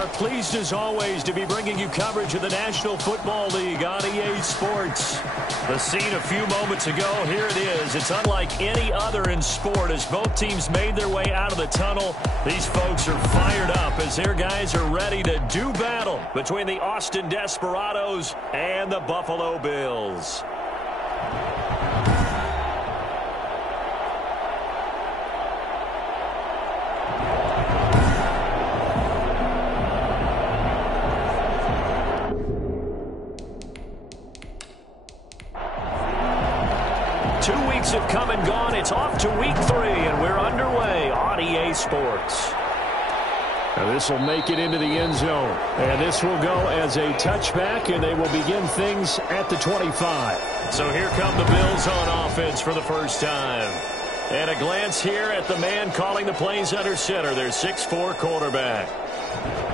are pleased as always to be bringing you coverage of the National Football League on EA Sports. The scene a few moments ago, here it is. It's unlike any other in sport as both teams made their way out of the tunnel. These folks are fired up as their guys are ready to do battle between the Austin Desperados and the Buffalo Bills. 2 weeks have come and gone. It's off to week 3, and we're underway on EA Sports. Now this will make it into the end zone. And this will go as a touchback, and they will begin things at the 25. So here come the Bills on offense for the first time. And a glance here at the man calling the plays under center, their 6'4" quarterback.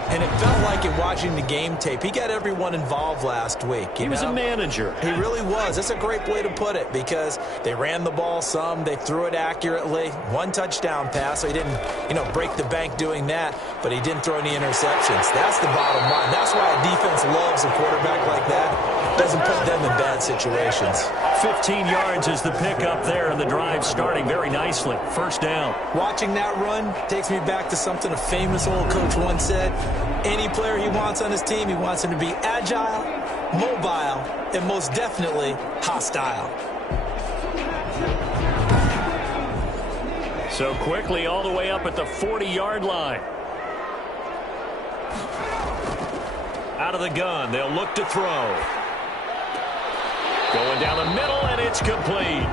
And it felt like it watching the game tape. He got everyone involved last week. He was a manager. He really was. That's a great way to put it because they ran the ball some. They threw it accurately. 1 touchdown pass, so he didn't, break the bank doing that, but he didn't throw any interceptions. That's the bottom line. That's why a defense loves a quarterback like that. Doesn't put them in bad situations. 15 yards is the pickup there, and the drive starting very nicely. First down. Watching that run takes me back to something a famous old coach once said. Any player he wants on his team, he wants him to be agile, mobile, and most definitely hostile. So quickly all the way up at the 40-yard line. Out of the gun, they'll look to throw. Going down the middle, and it's complete.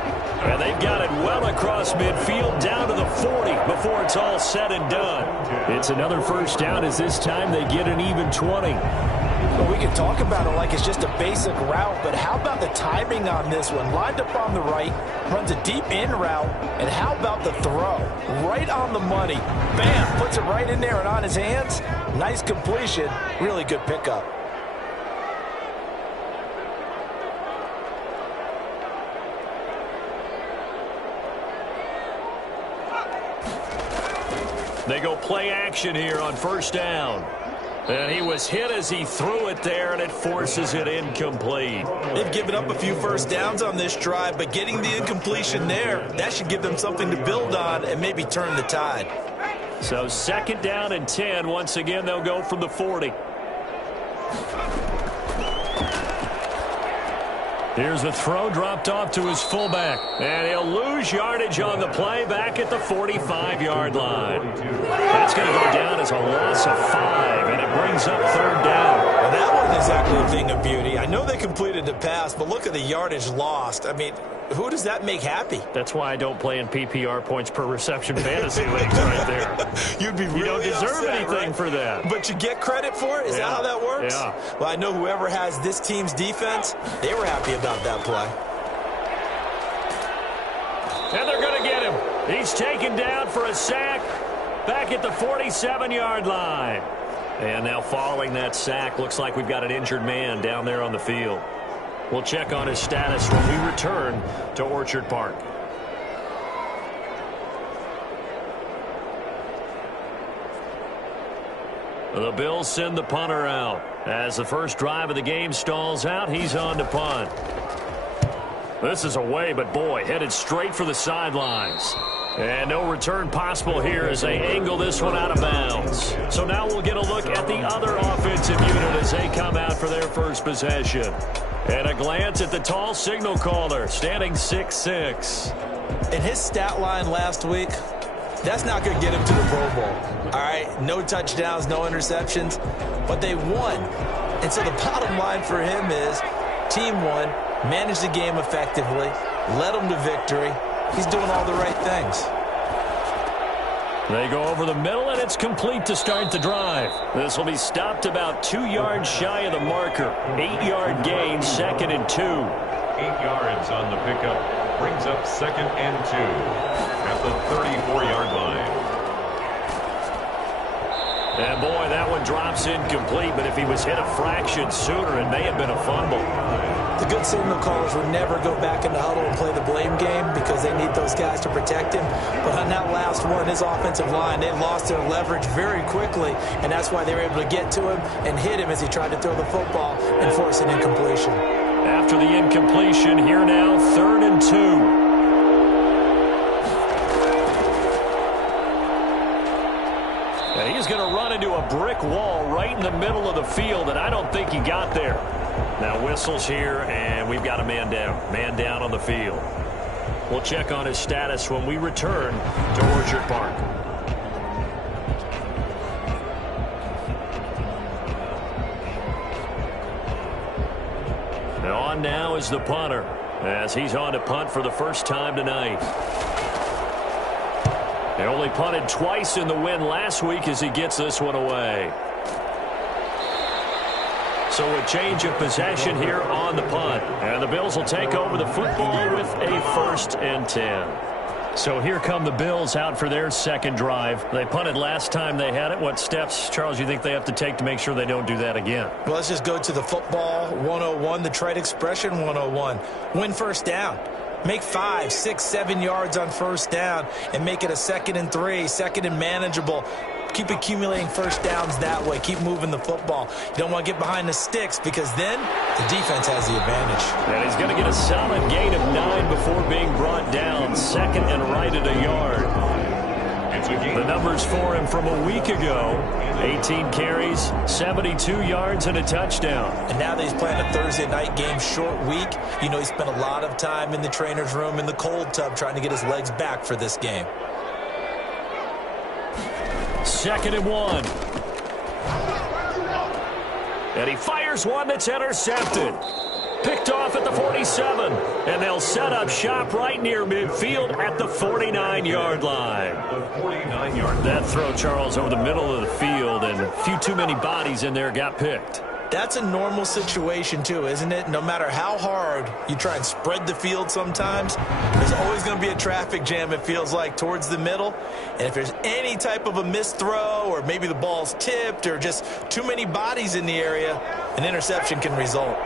And they've got it well across midfield down to the 40 before it's all said and done. It's another first down as this time they get an even 20. Well, we can talk about it like it's just a basic route, but how about the timing on this one? Lined up on the right, runs a deep in route, and how about the throw? Right on the money. Bam! Puts it right in there and on his hands. Nice completion. Really good pickup. They go play action here on first down. And he was hit as he threw it there, and it forces it incomplete. They've given up a few first downs on this drive, but getting the incompletion there, that should give them something to build on and maybe turn the tide. So second down and 10. Once again, they'll go from the 40. Here's the throw dropped off to his fullback. And he'll lose yardage on the play back at the 45-yard line. That's going to go down as a loss of 5, and it brings up third down. Well, that wasn't exactly a thing of beauty. I know they completed the pass, but look at the yardage lost. I mean, who does that make happy? That's why I don't play in PPR points per reception fantasy leagues right there. You'd be really You don't deserve upset, anything right? for that. But you get credit for it? Is that how that works? Yeah. Well, I know whoever has this team's defense, they were happy about that play. And they're going to get him. He's taken down for a sack back at the 47-yard line. And now following that sack, looks like we've got an injured man down there on the field. We'll check on his status when we return to Orchard Park. The Bills send the punter out. As the first drive of the game stalls out, he's on to punt. This is away, but boy, headed straight for the sidelines. And no return possible here as they angle this one out of bounds. So now we'll get a look at the other offensive unit as they come out for their first possession. And a glance at the tall signal caller, standing 6'6". In his stat line last week, that's not going to get him to the Pro Bowl. All right, no touchdowns, no interceptions, but they won. And so the bottom line for him is team won, managed the game effectively, led them to victory. He's doing all the right things. They go over the middle, and it's complete to start the drive. This will be stopped about 2 yards shy of the marker. 8-yard gain, 2nd and 2. 8 yards on the pickup. Brings up 2nd and 2 at the 34-yard line. And boy, that one drops incomplete, but if he was hit a fraction sooner, it may have been a fumble. The good signal callers would never go back in the huddle and play the blame game because they need those guys to protect him. But on that last one, his offensive line, they lost their leverage very quickly, and that's why they were able to get to him and hit him as he tried to throw the football and force an incompletion. After the incompletion, here now, 3rd and 2. And he's going to run into a brick wall right in the middle of the field, and I don't think he got there. Now whistles here, and we've got a man down. Man down on the field. We'll check on his status when we return to Orchard Park. Now on now is the punter, as he's on to punt for the first time tonight. They only punted twice in the win last week as he gets this one away. So a change of possession here on the punt. And the Bills will take over the football with a 1st and 10. So here come the Bills out for their second drive. They punted last time they had it. What steps, Charles, you think they have to take to make sure they don't do that again? Well, let's just go to the football 101, the trade expression 101. Win first down. Make 5, 6, 7 yards on first down and make it a 2nd and 3, 2nd and manageable. Keep accumulating first downs that way. Keep moving the football. You don't want to get behind the sticks because then the defense has the advantage. And he's going to get a solid gain of 9 before being brought down. 2nd and right at a yard. The numbers for him from a week ago. 18 carries, 72 yards, and a touchdown. And now that he's playing a Thursday night game, short week, you know he spent a lot of time in the trainer's room in the cold tub trying to get his legs back for this game. 2nd and 1. And he fires one that's intercepted. Picked off at the 47. And they'll set up shop right near midfield at the 49-yard line. That throw, Charles, over the middle of the field, and a few too many bodies in there got picked. That's a normal situation, too, isn't it? No matter how hard you try and spread the field sometimes, there's always going to be a traffic jam, it feels like, towards the middle. And if there's any type of a missed throw or maybe the ball's tipped or just too many bodies in the area, an interception can result.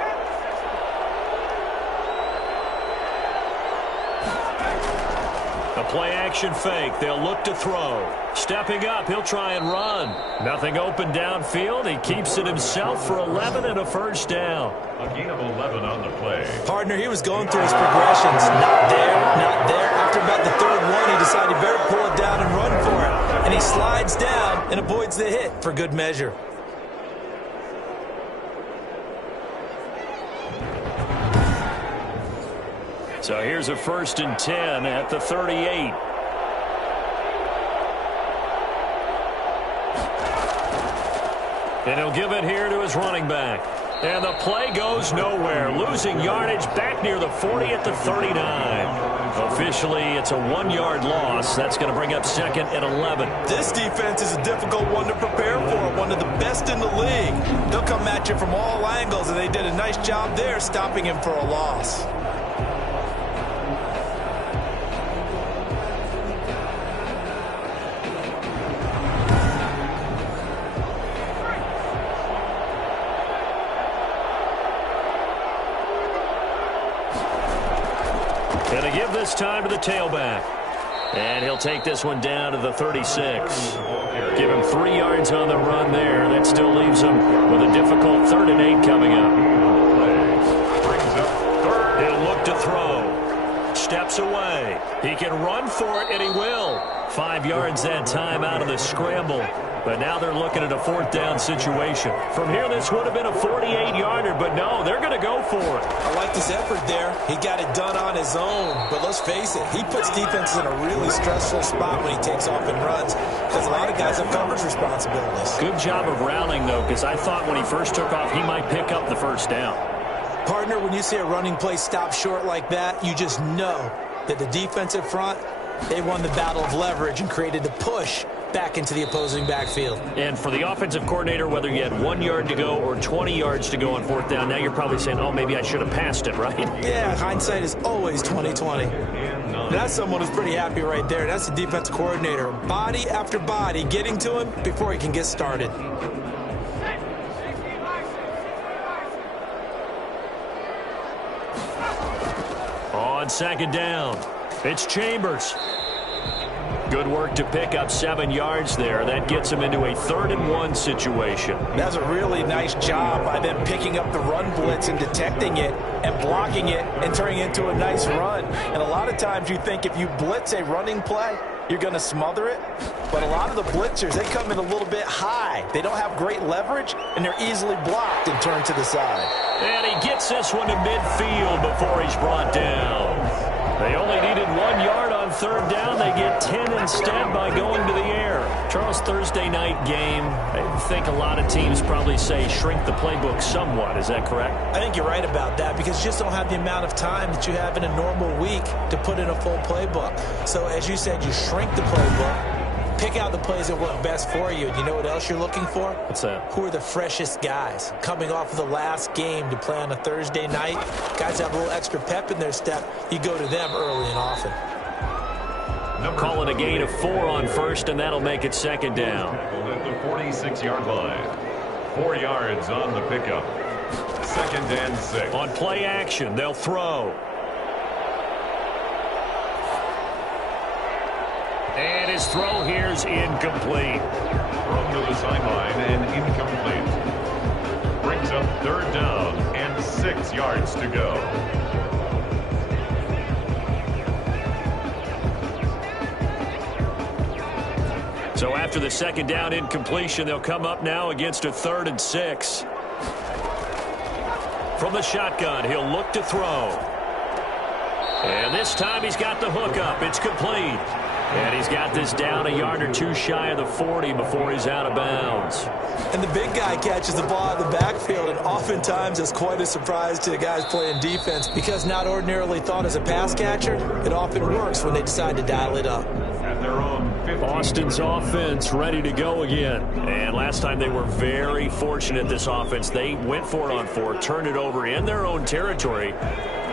A play-action fake. They'll look to throw. Stepping up, he'll try and run. Nothing open downfield. He keeps it himself for 11 and a first down. A gain of 11 on the play. Partner, he was going through his progressions. Not there, not there. After about the 3rd one, he decided he better pull it down and run for it. And he slides down and avoids the hit for good measure. So here's a 1st and 10 at the 38. And he'll give it here to his running back. And the play goes nowhere. Losing yardage back near the 40 at the 39. Officially, it's a 1-yard loss. That's going to bring up 2nd and 11. This defense is a difficult one to prepare for. One of the best in the league. They'll come at you from all angles, and they did a nice job there stopping him for a loss. Going to give this time to the tailback. And he'll take this one down to the 36. Give him 3 yards on the run there. That still leaves him with a difficult 3rd and 8 coming up. He'll look to throw. Steps away. He can run for it, and he will. 5 yards that time out of the scramble. But now they're looking at a 4th down situation. From here, this would have been a 48-yarder, but no, they're going to go for it. I like this effort there. He got it done on his own. But let's face it, he puts defenses in a really stressful spot when he takes off and runs because a lot of guys have coverage responsibilities. Good job of rallying, though, because I thought when he first took off, he might pick up the 1st down. Partner, when you see a running play stop short like that, you just know that the defensive front, they won the battle of leverage and created a push back into the opposing backfield. And for the offensive coordinator, whether you had 1 yard to go or 20 yards to go on 4th down, now you're probably saying, oh, maybe I should have passed it, right? Yeah, hindsight is always 20/20. That's someone who's pretty happy right there. That's the defensive coordinator. Body after body getting to him before he can get started. on second down. It's Chambers. Good work to pick up 7 yards there. That gets him into a 3rd-and-1 situation. That's a really nice job by them picking up the run blitz and detecting it and blocking it and turning it into a nice run. And a lot of times you think if you blitz a running play, you're going to smother it. But a lot of the blitzers, they come in a little bit high. They don't have great leverage, and they're easily blocked and turned to the side. And he gets this one to midfield before he's brought down. They only needed 1 yard on 3rd down. They get 10 instead by going to the air. Charles, Thursday night game, I think a lot of teams probably say shrink the playbook somewhat. Is that correct? I think you're right about that because you just don't have the amount of time that you have in a normal week to put in a full playbook. So as you said, you shrink the playbook. Pick out the plays that work best for you. And you know what else you're looking for? What's that? Who are the freshest guys? Coming off of the last game to play on a Thursday night, guys have a little extra pep in their step. You go to them early and often. Call it a gain of 4 on 1st, and that'll make it 2nd down. At the 46-yard line. 4 yards on the pickup. 2nd and 6. On play action, they'll throw. And his throw here's incomplete. Thrown to the sideline and incomplete. Brings up 3rd down and 6 yards to go. So after the 2nd down incompletion, they'll come up now against a 3rd and 6. From the shotgun, he'll look to throw. And this time he's got the hook up. It's complete. And he's got this down a yard or 2 shy of the 40 before he's out of bounds. And the big guy catches the ball in the backfield, and oftentimes it's quite a surprise to the guys playing defense because not ordinarily thought as a pass catcher, it often works when they decide to dial it up. At their own 15. Austin's offense ready to go again. And last time they were very fortunate, this offense. They went for it on 4, turned it over in their own territory,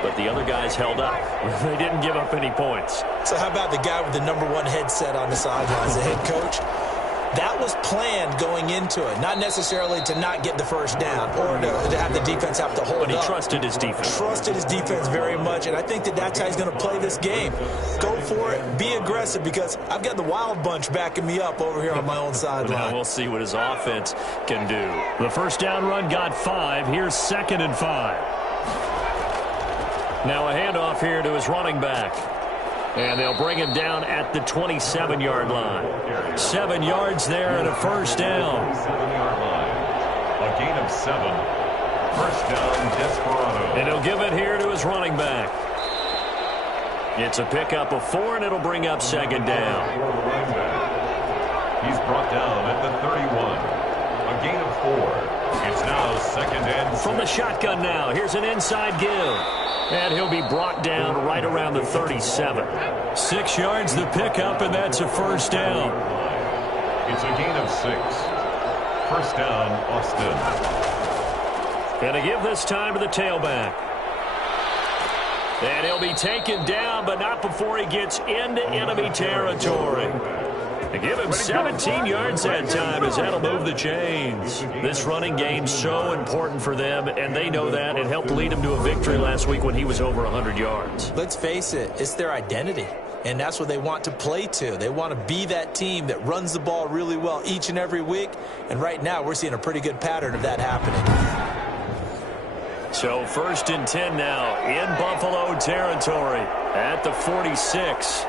but the other guys held up. They didn't give up any points. So how about the guy with the #1 headset on the sidelines, the head coach? That was planned going into it, not necessarily to not get the 1st down or to have the defense have to hold up. But he trusted his defense. Trusted his defense very much, and I think that's how he's going to play this game. Go for it, be aggressive, because I've got the wild bunch backing me up over here on my own sideline. Now we'll see what his offense can do. The 1st down run got 5. Here's 2nd and 5. Now a handoff here to his running back. And they'll bring him down at the 27-yard line. 7 yards there and a 1st down. 7-yard line. A gain of 7. 1st down, Desperados. And he'll give it here to his running back. It's a pickup of 4, and it'll bring up 2nd down. He's brought down at the 31. A gain of 4. It's now 2nd and 6. From the shotgun now, here's an inside give. And he'll be brought down right around the 37. 6 yards the pickup, and that's a 1st down. It's a gain of 6. 1st down, Austin. And a give this time to the tailback. And he'll be taken down, but not before he gets into enemy territory. They give him 17 yards that time as that'll move the chains. This running game's so important for them, and they know that. It helped lead them to a victory last week when he was over 100 yards. Let's face it, it's their identity, and that's what they want to play to. They want to be that team that runs the ball really well each and every week, and right now we're seeing a pretty good pattern of that happening. So 1st and 10 now in Buffalo territory at the 46.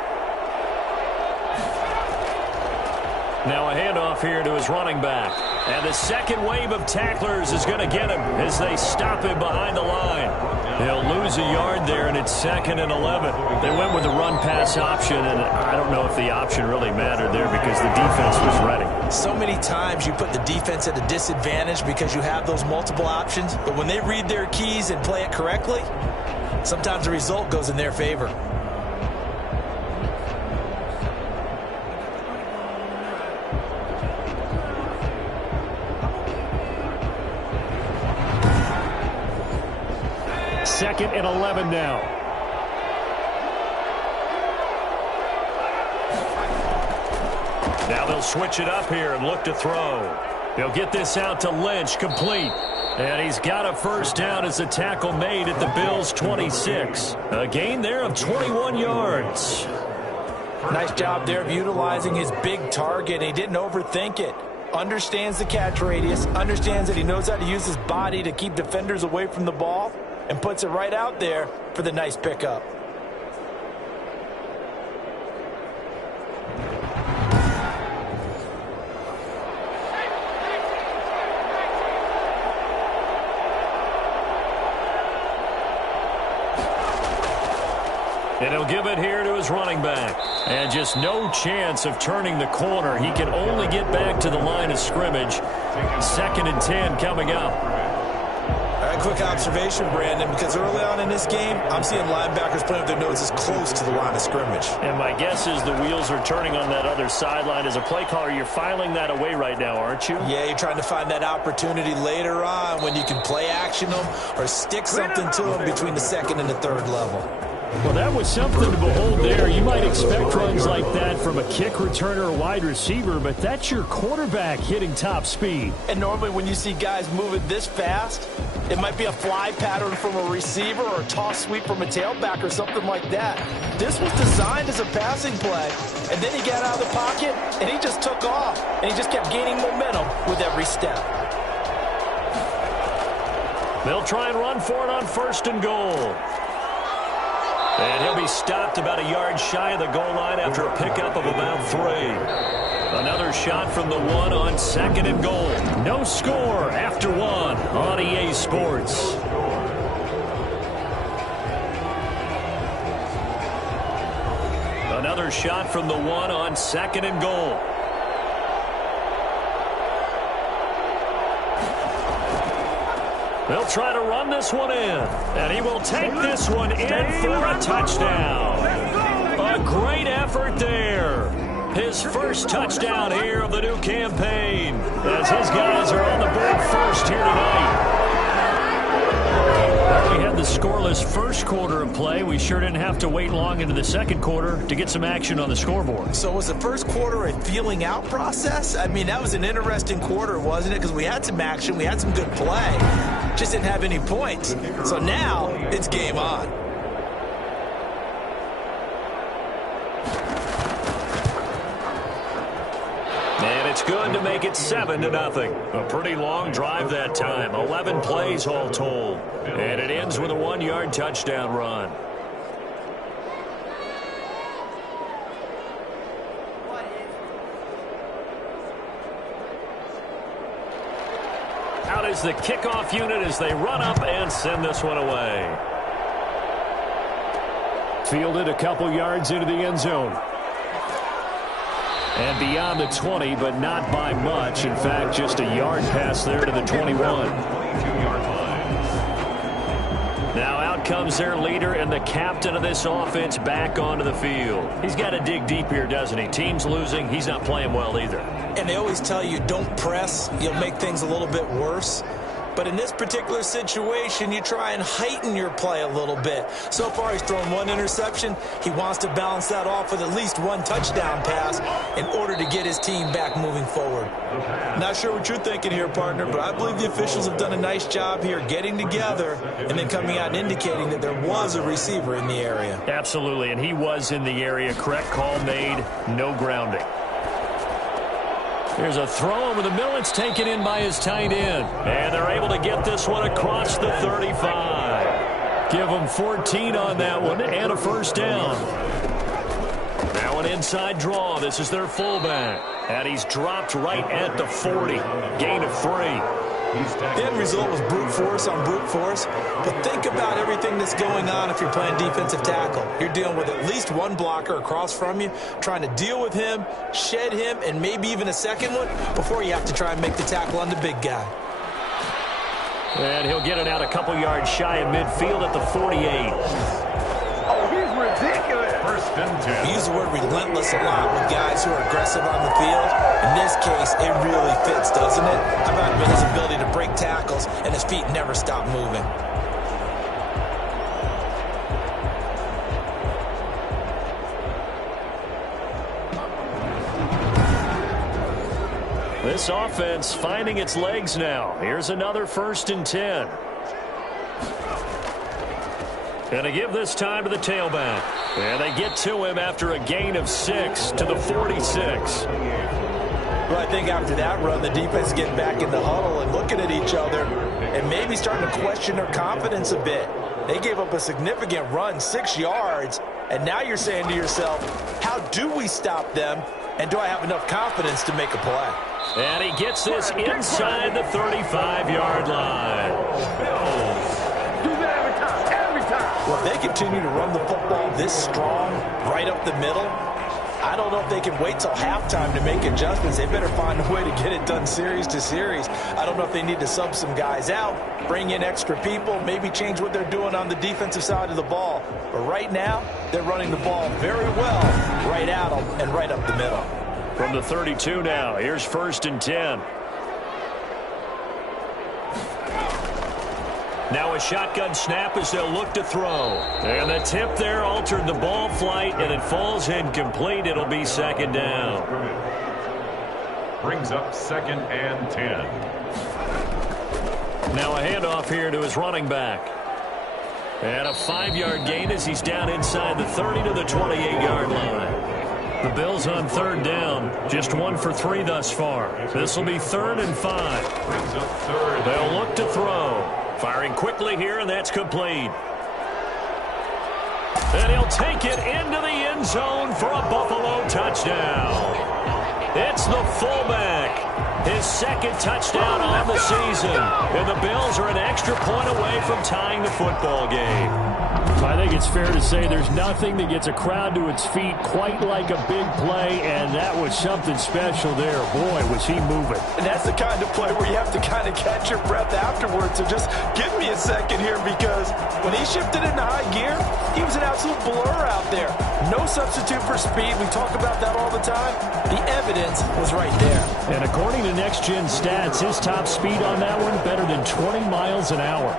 Now a handoff here to his running back. And the second wave of tacklers is going to get him as they stop him behind the line. They'll lose a yard there, and it's 2nd and 11. They went with the run-pass option, and I don't know if the option really mattered there because the defense was ready. So many times you put the defense at a disadvantage because you have those multiple options, but when they read their keys and play it correctly, sometimes the result goes in their favor. Second and 11 now. Now they'll switch it up here and look to throw. He'll get this out to Lynch, complete. And he's got a first down as the tackle made at the Bills' 26. A gain there of 21 yards. Nice job there of utilizing his big target. He didn't overthink it. Understands the catch radius, understands that he knows how to use his body to keep defenders away from the ball, and puts it right out there for the nice pickup. And he'll give it here to his running back. And just no chance of turning the corner. He can only get back to the line of scrimmage. 2nd and 10 coming up. All right, quick observation, Brandon, because early on in this game, I'm seeing linebackers playing with their noses close to the line of scrimmage. And my guess is the wheels are turning on that other sideline. As a play caller, you're filing that away right now, aren't you? Yeah, you're trying to find that opportunity later on when you can play action them or stick something to them between the 2nd and the 3rd level. Well, that was something to behold there. You might expect runs like that from a kick returner or wide receiver, but that's your quarterback hitting top speed. And normally when you see guys moving this fast, it might be a fly pattern from a receiver or a toss sweep from a tailback or something like that. This was designed as a passing play, and then he got out of the pocket, and he just took off, and he just kept gaining momentum with every step. They'll try and run for it on 1st and goal. And he'll be stopped about a yard shy of the goal line after a pickup of about 3. Another shot from the 1 on 2nd and goal. No score after 1 on EA Sports. Another shot from the 1 on 2nd and goal. They'll try to run this one in. And he will take this one in for a touchdown. A great effort there. His first touchdown here of the new campaign, as his guys are on the board first here tonight. Well, we had the scoreless first quarter of play. We sure didn't have to wait long into the 2nd quarter to get some action on the scoreboard. So was the first quarter a feeling out process? I mean, that was an interesting quarter, wasn't it? Because we had some action, we had some good play. Just didn't have any points. So now it's game on. And it's good to make it 7-0. A pretty long drive that time. 11 plays all told. And it ends with a 1-yard touchdown run. Out is the kickoff unit as they run up and send this one away. Fielded a couple yards into the end zone. And beyond the 20, but not by much. In fact, just a yard pass there to the 21. Now out comes their leader and the captain of this offense back onto the field. He's got to dig deep here, doesn't he? Team's losing. He's not playing well either. And they always tell you don't press. You'll make things a little bit worse. But in this particular situation, you try and heighten your play a little bit. So far, he's thrown 1 interception. He wants to balance that off with at least 1 touchdown pass in order to get his team back moving forward. Not sure what you're thinking here, partner, but I believe the officials have done a nice job here getting together and then coming out and indicating that there was a receiver in the area. Absolutely, and he was in the area. Correct call made, no grounding. Here's a throw over the middle. It's taken in by his tight end. And they're able to get this one across the 35. Give them 14 on that one and a first down. Now an inside draw. This is their fullback. And he's dropped right at the 40. Gain of 3. The end result was brute force on brute force, but think about everything that's going on if you're playing defensive tackle. You're dealing with at least 1 blocker across from you, trying to deal with him, shed him, and maybe even a second one before you have to try and make the tackle on the big guy. And he'll get it out a couple yards shy of midfield at the 48. Oh, he's ridiculous. 1st and 10. We use the word relentless a lot with guys who are aggressive on the field. In this case, it really fits, doesn't it? How about his ability to break tackles and his feet never stop moving? This offense finding its legs now. Here's another 1st and 10. And they give this time to the tailback. And they get to him after a gain of 6 to the 46. Well, I think after that run, the defense getting back in the huddle and looking at each other and maybe starting to question their confidence a bit. They gave up a significant run, 6 yards, and now you're saying to yourself, how do we stop them, and do I have enough confidence to make a play? And he gets this inside the 35-yard line. Do that every time. Well, if they continue to run the football this strong, right up the middle, I don't know if they can wait till halftime to make adjustments. They better find a way to get it done series to series. I don't know if they need to sub some guys out, bring in extra people, maybe change what they're doing on the defensive side of the ball. But right now, they're running the ball very well right at them and right up the middle. From the 32 now, here's 1st and 10. Now a shotgun snap as they'll look to throw. And the tip there altered the ball flight, and it falls incomplete. It'll be 2nd down. Brings up 2nd and 10. Now a handoff here to his running back. And a 5-yard gain as he's down inside the 30 to the 28-yard line. The Bills on 3rd down, just 1 for 3 thus far. This will be 3rd and 5. Brings up 3rd. They'll look to throw. Firing quickly here, and that's complete. And he'll take it into the end zone for a Buffalo touchdown. It's the fullback. His 2nd touchdown on the season. And the Bills are an extra point away from tying the football game. I think it's fair to say there's nothing that gets a crowd to its feet quite like a big play, and that was something special there. Boy, was he moving. And that's the kind of play where you have to kind of catch your breath afterwards. So just give me a second here, because when he shifted into high gear, he was an absolute blur out there. No substitute for speed. We talk about that all the time. The evidence was right there. And according to Next Gen Stats, his top speed on that one better than 20 miles an hour.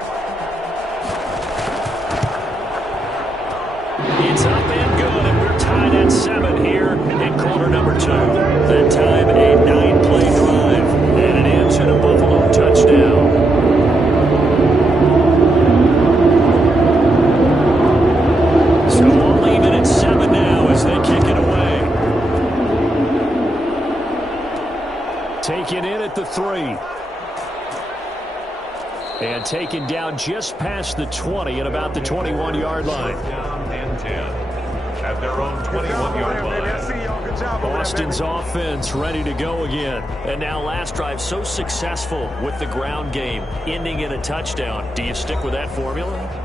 It's up and good, and we're tied at 7 here in quarter number 2. That time, a 9-play drive, and it ends in a Buffalo touchdown. So we'll leave it at 7 now as they kick it away. Taken in at the 3. And taken down just past the 20 at about the 21-yard line. Down and 10 at their own 21-yard line. Boston's offense ready to go again. And now last drive so successful with the ground game, ending in a touchdown. Do you stick with that formula?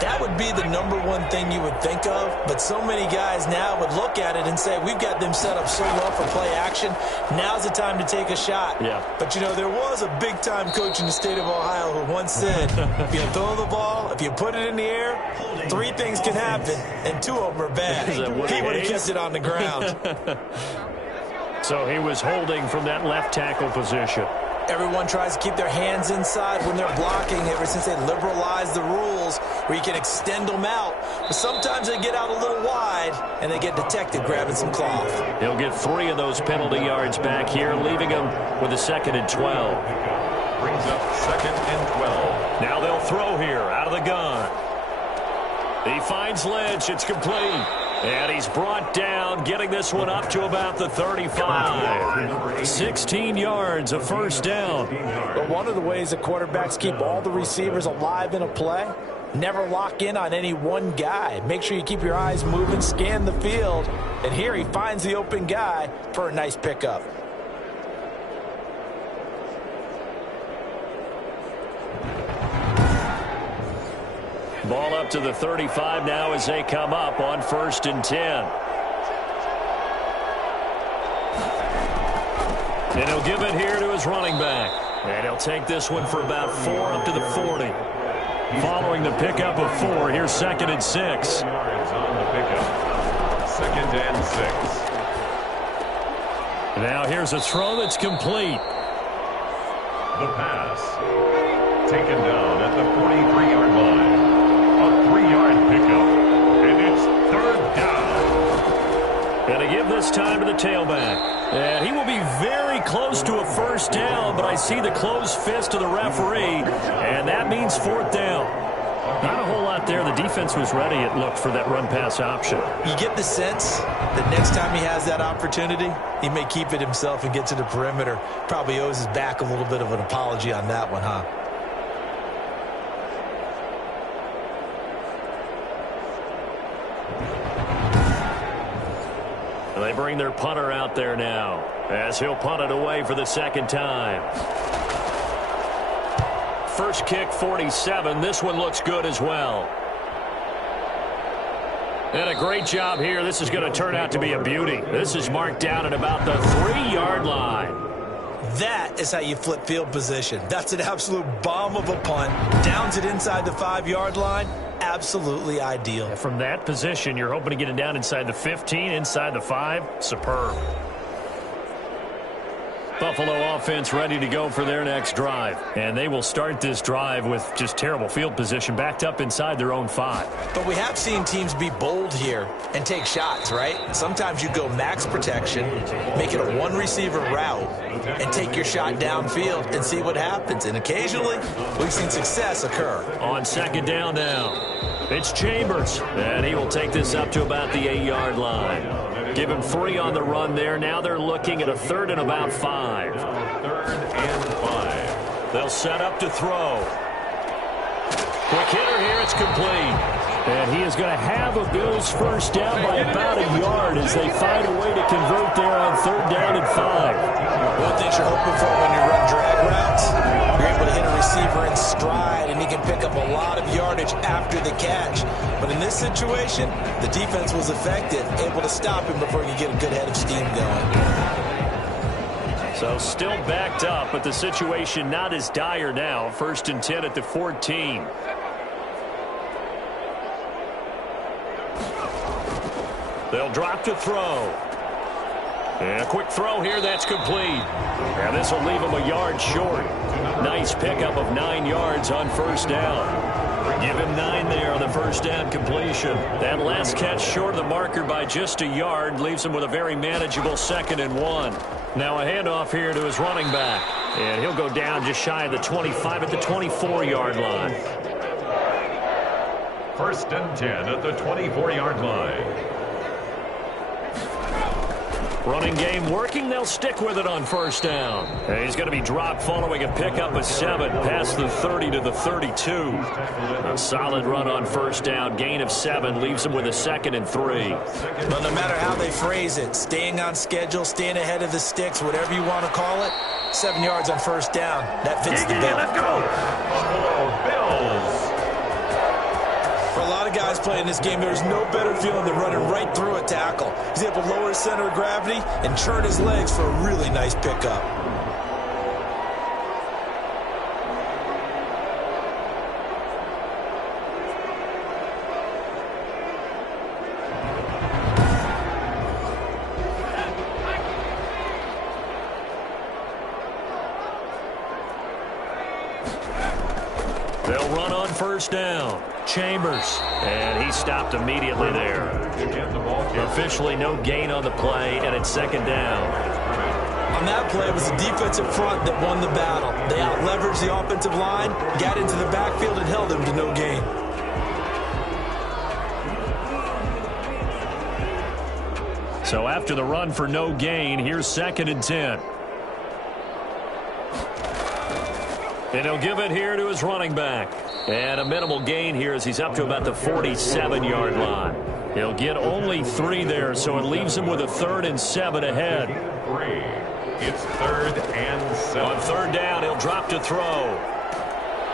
That would be the number one thing you would think of, but so many guys now would look at it and say, we've got them set up so well for play action. Now's the time to take a shot. Yeah. But, you know, there was a big-time coach in the state of Ohio who once said, if you throw the ball, if you put it in the air, 3 things can happen, and 2 of them are bad. He would have kept it on the ground. So he was holding from that left tackle position. Everyone tries to keep their hands inside when they're blocking ever since they liberalized the rules where you can extend them out. But sometimes they get out a little wide and they get detected grabbing some cloth. He'll get 3 of those penalty yards back here, leaving him with a 2nd and 12. Brings up 2nd and 12. Now they'll throw here out of the gun. He finds Lynch. It's complete. And he's brought down, getting this one up to about the 35. 16 yards, a 1st down. But one of the ways that quarterbacks keep all the receivers alive in a play, never lock in on any one guy. Make sure you keep your eyes moving, scan the field. And here he finds the open guy for a nice pickup. Ball up to the 35 now as they come up on 1st and 10. And he'll give it here to his running back. And he'll take this one for about 4 up to the 40. Following the pickup of 4, here's 2nd and 6. Yards on the pickup. 2nd and 6. Now here's a throw that's complete. The pass. Taken down at the 43-yard line. A 3-yard pickup. And it's 3rd down. And to give this time to the tailback. And he will be very close to a first down, but I see the closed fist of the referee, and that means fourth down. Not a whole lot there. The defense was ready, it looked, for that run-pass option. You get the sense that next time he has that opportunity, he may keep it himself and get to the perimeter. Probably owes his back a little bit of an apology on that one, huh? They bring their punter out there now as he'll punt it away for the second time. First kick, 47. This one looks good as well. And a great job here. This is going to turn out to be a beauty. This is marked down at about the 3-yard line. That is how you flip field position. That's an absolute bomb of a punt. Downs it inside the 5-yard line. Absolutely ideal. From that position, you're hoping to get it down inside the 15, inside the 5. Superb. Buffalo offense ready to go for their next drive. And they will start this drive with just terrible field position, backed up inside their own 5. But we have seen teams be bold here and take shots, right? Sometimes you go max protection, make it a one-receiver route, and take your shot downfield and see what happens. And occasionally, we've seen success occur. On second down now, it's Chambers, and he will take this up to about the 8-yard line. Give him 3 on the run there. Now they're looking at a 3rd and about 5. 3rd and 5. They'll set up to throw. Quick hitter here. It's complete. And he is going to have a Bills first down by about a yard as they find a way to convert there on 3rd down and 5. One thing you're hoping for when you run drag routes, you're able to hit a receiver in stride, and he can pick up a lot of yardage after the catch. But in this situation, the defense was effective, able to stop him before he could get a good head of steam going. So still backed up, but the situation not as dire now. 1st and 10 at the 14. They'll drop to throw. And a quick throw here, that's complete. And this will leave him a yard short. Nice pickup of 9 yards on first down. Give him 9 there on the first down completion. That last catch short of the marker by just a yard leaves him with a very manageable 2nd and 1. Now a handoff here to his running back. And he'll go down just shy of the 25 at the 24-yard line. 1st and 10 at the 24-yard line. Running game working. They'll stick with it on first down. And he's going to be dropped following a pickup of 7 past the 30 to the 32. A solid run on first down. Gain of 7 leaves him with a 2nd and 3. But no matter how they phrase it, staying on schedule, staying ahead of the sticks, whatever you want to call it, 7 yards on first down. That fits the bill. Let's go. Buffalo Bills. For a lot of guys playing this game, there's no better feeling than running right through a tackle. He's able to lower his center of gravity and turn his legs for a really nice pickup. They'll run on first down. Chambers, and he stopped immediately there. Officially no gain on the play, and it's 2nd down. On that play, it was the defensive front that won the battle. They out-leveraged the offensive line, got into the backfield, and held him to no gain. So after the run for no gain, here's 2nd and 10. And he'll give it here to his running back. And a minimal gain here as he's up to about the 47-yard line. He'll get only 3 there, so it leaves him with a 3rd and 7 ahead. 3. It's 3rd and 7. On 3rd down, he'll drop to throw.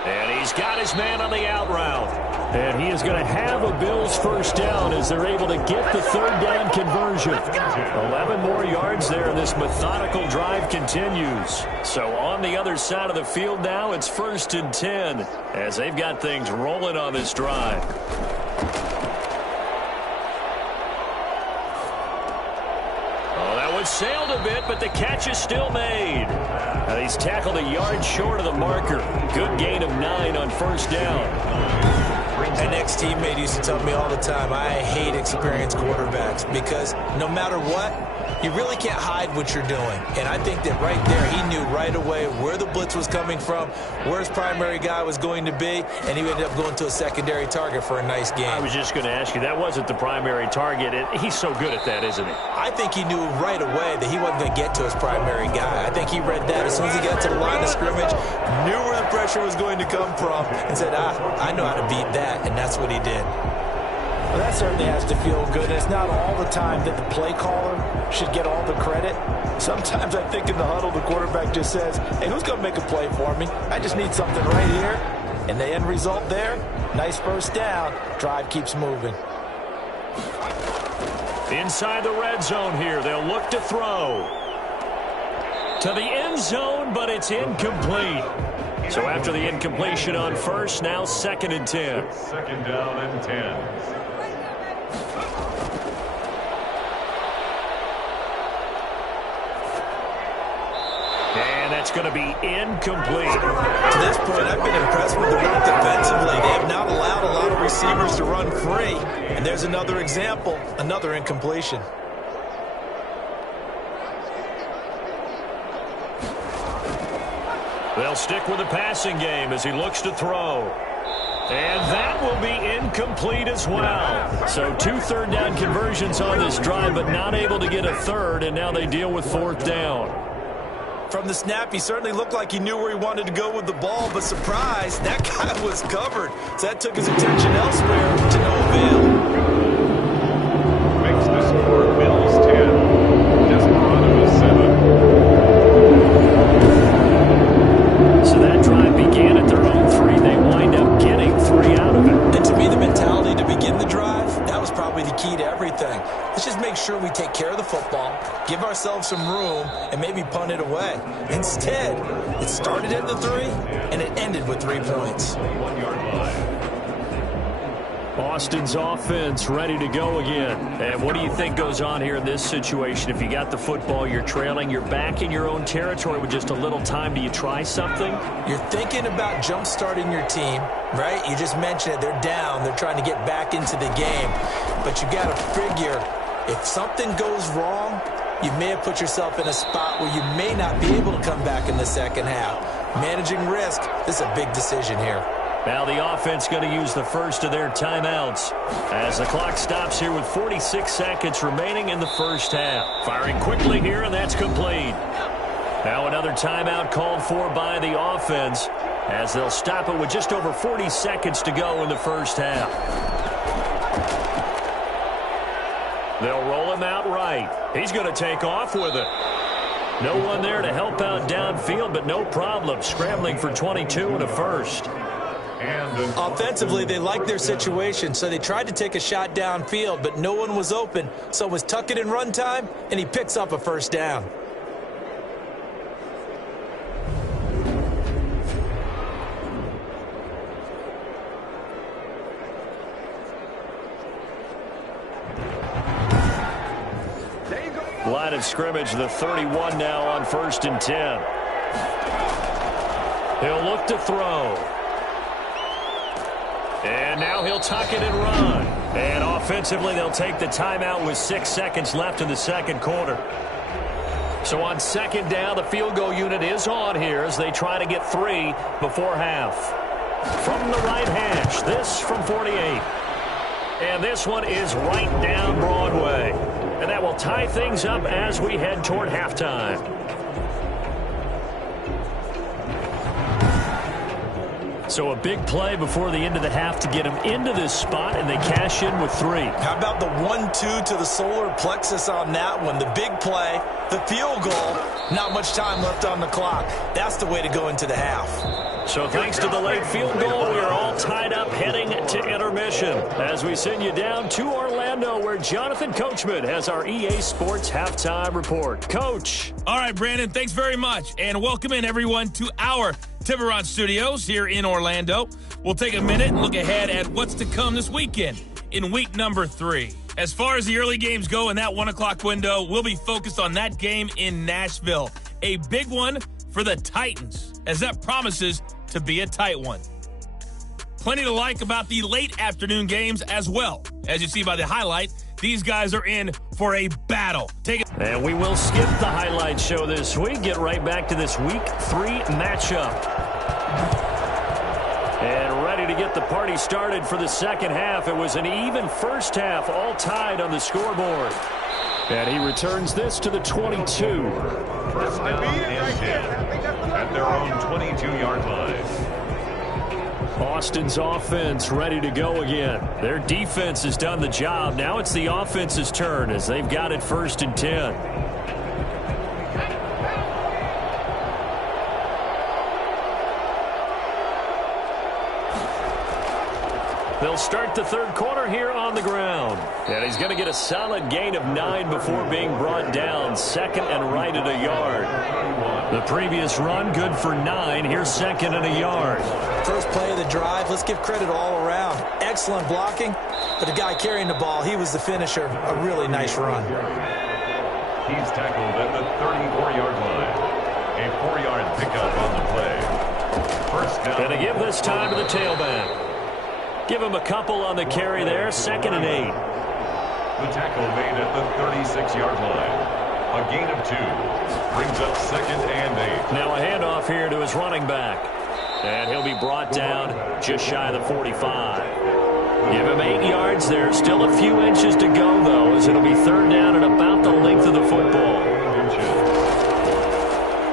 And he's got his man on the out route. And he is going to have a Bills first down as they're able to get the 3rd down conversion. 11 more yards there, and this methodical drive continues. So on the other side of the field now, it's 1st and 10 as they've got things rolling on this drive. Oh, that one sailed a bit, but the catch is still made. He's tackled a yard short of the marker. Good gain of 9 on first down. An ex-teammate used to tell me all the time, I hate experienced quarterbacks because no matter what, you really can't hide what you're doing. And I think that right there, he knew right away where the blitz was coming from, where his primary guy was going to be, and he ended up going to a secondary target for a nice game. I was just going to ask you, that wasn't the primary target. He's so good at that, isn't he? I think he knew right away that he wasn't going to get to his primary guy. I think he read that as soon as he got to the line of scrimmage, knew where the pressure was going to come from, and said, I know how to beat that, and that's what he did. Well, that certainly has to feel good. And it's not all the time that the play caller should get all the credit. Sometimes I think in the huddle, the quarterback just says, hey, who's going to make a play for me? I just need something right here. And the end result there, nice first down. Drive keeps moving. Inside the red zone here, they'll look to throw. To the end zone, but it's incomplete. So after the incompletion on first, now 2nd and 10. It's 2nd down and 10. And that's going to be incomplete. To this point, I've been impressed with the work defensively. They have not allowed a lot of receivers to run free. And there's another example, another incompletion. They'll stick with the passing game as he looks to throw. And that will be incomplete as well. So 2 third-down conversions on this drive, but not able to get a third, and now they deal with 4th down. From the snap, he certainly looked like he knew where he wanted to go with the ball, but surprise, that guy was covered. So that took his attention elsewhere to no avail. Makes the score Bills 10, Desperados 7. So that drive began at their own 3. They wind up getting 3 out of it. And to me, the mentality to begin the drive, that was probably the key to everything. Let's just make sure we take care of the football, give ourselves some room, and maybe punt it away. Instead, it started at the 3, and it ended with 3 points. 1-yard line. Austin's offense ready to go again. And what do you think goes on here in this situation? If you got the football, you're trailing, you're back in your own territory with just a little time. Do you try something? You're thinking about jump-starting your team, right? You just mentioned it. They're down. They're trying to get back into the game. But you got to figure, if something goes wrong, you may have put yourself in a spot where you may not be able to come back in the second half. Managing risk, this is a big decision here. Now the offense going to use the first of their timeouts as the clock stops here with 46 seconds remaining in the first half. Firing quickly here, and that's complete. Now another timeout called for by the offense as they'll stop it with just over 40 seconds to go in the first half. They'll roll him out right. He's going to take off with it. No one there to help out downfield, but no problem. Scrambling for 22 and a first. Offensively, they liked their situation, so they tried to take a shot downfield, but no one was open. So it was tuck it in run time, and he picks up a first down. Line of scrimmage, the 31 now on 1st and 10. He'll look to throw. And now he'll tuck it and run. And offensively, they'll take the timeout with 6 seconds left in the second quarter. So on 2nd down, the field goal unit is on here as they try to get 3 before half. From the right hash, this from 48. And this one is right down Broadway. And that will tie things up as we head toward halftime. So a big play before the end of the half to get him into this spot, and they cash in with 3. How about the 1-2 to the solar plexus on that one? The big play, the field goal, not much time left on the clock. That's the way to go into the half. So thanks to the late field goal, we are all tied up heading to intermission as we send you down to Orlando where Jonathan Coachman has our EA Sports Halftime Report. Coach. All right, Brandon, thanks very much. And welcome in, everyone, to our Tiburon Studios here in Orlando. We'll take a minute and look ahead at what's to come this weekend in week number 3. As far as the early games go in that 1 o'clock window, we'll be focused on that game in Nashville. A big one for the Titans, as that promises to be a tight one. Plenty to like about the late afternoon games as well. As you see by the highlight, these guys are in for a battle. And we will skip the highlight show this week. Get right back to this Week 3 matchup. And ready to get the party started for the second half. It was an even first half, all tied on the scoreboard. And he returns this to the 22. First down and 10 at their own 22-yard line. Austin's offense ready to go again. Their defense has done the job. Now it's the offense's turn as they've got it 1st and 10. They'll start the third quarter here on the ground. And he's going to get a solid gain of 9 before being brought down. 2nd and right at a yard. The previous run good for 9. Here's 2nd and a yard. First play of the drive, let's give credit all around. Excellent blocking, but the guy carrying the ball, he was the finisher. A really nice run. He's tackled at the 34-yard line. A 4-yard pickup on the play. First down. Going to give this time to the tailback. Give him a couple on the carry there. 2nd and 8. The tackle made at the 36-yard line. A gain of 2. Brings up 2nd and 8. Now a handoff here to his running back. And he'll be brought down just shy of the 45. Give him 8 yards there. Still a few inches to go, though, as it'll be 3rd down and about the length of the football.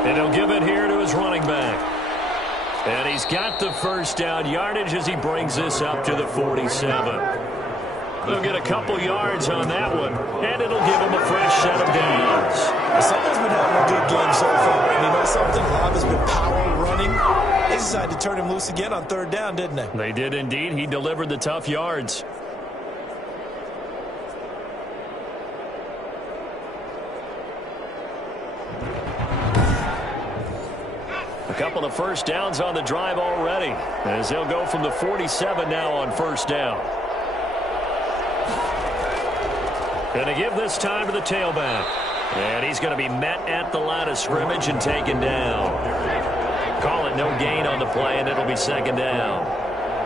And he'll give it here to his running back. And he's got the first down yardage as he brings this up to the 47. They'll get a couple yards on that one, and it'll give him a fresh set of downs. Someone's been having a good game so far. And you know something? A lot has been power running. They decided to turn him loose again on 3rd down, didn't they? They did indeed. He delivered the tough yards. A couple of first downs on the drive already, as they'll go from the 47 now on 1st down. Going to give this time to the tailback. And he's going to be met at the line of scrimmage and taken down. Call it no gain on the play, and it'll be 2nd down.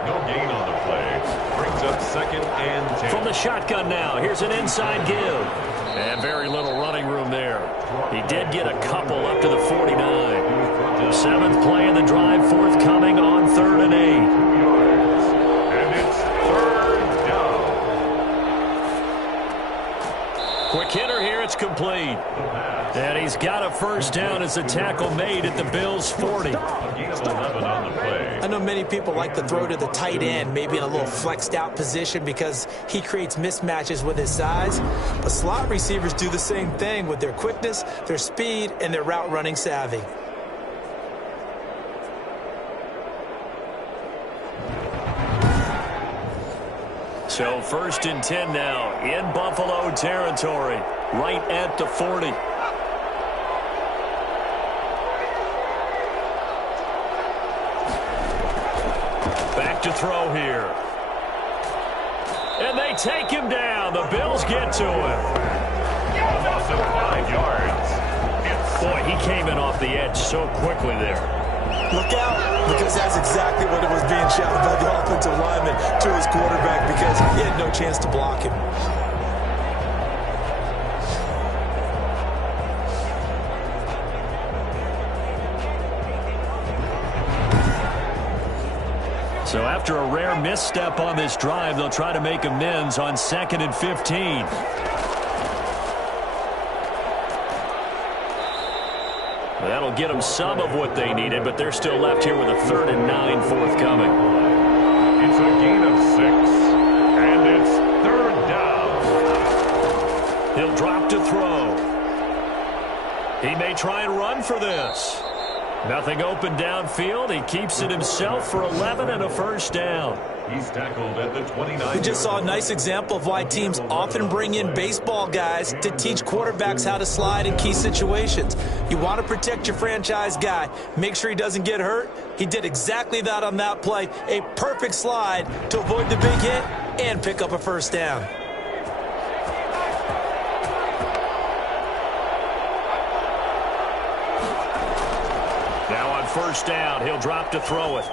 No gain on the play. Brings up 2nd and 10. From the shotgun now, here's an inside give. And very little running room there. He did get a couple up to the 49. 7th play in the drive, forthcoming on 3rd and 8. And it's 3rd down. Quick hitter here, it's complete. And he's got a first down as the tackle made at the Bills' 40. A gain of 11 on the play. I know many people like to throw to the tight end, maybe in a little flexed out position because he creates mismatches with his size. But slot receivers do the same thing with their quickness, their speed, and their route running savvy. So 1st and 10 now in Buffalo territory, right at the 40. Back to throw here. And they take him down. The Bills get to him. Loss of 5 yards. Boy, he came in off the edge so quickly there. Look out, because that's exactly what it was being shouted by the offensive lineman to his quarterback because he had no chance to block him. So after a rare misstep on this drive, they'll try to make amends on 2nd and 15. That'll get them some of what they needed, but they're still left here with a 3rd and 9 forthcoming. It's a gain of 6, and it's 3rd down. He'll drop to throw. He may try and run for this. Nothing open downfield. He keeps it himself for 11 and a first down. He's tackled at the 29. We just saw a nice example of why teams often bring in baseball guys to teach quarterbacks how to slide in key situations. You want to protect your franchise guy. Make sure he doesn't get hurt. He did exactly that on that play. A perfect slide to avoid the big hit and pick up a first down. Now on first down, he'll drop to throw it.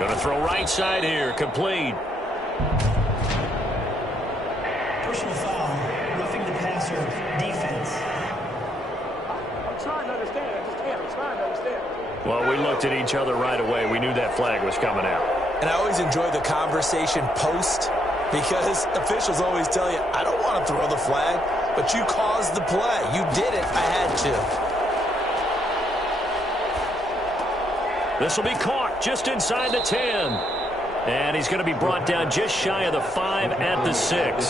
Going to throw right side here. Complete. Personal foul. Roughing the passer. Defense. I'm trying to understand. I just can't. I'm trying to understand. Well, we looked at each other right away. We knew that flag was coming out. And I always enjoy the conversation post because officials always tell you, I don't want to throw the flag, but you caused the play. You did it. I had to. This will be caught just inside the 10. And he's going to be brought down just shy of the 5 at the 6.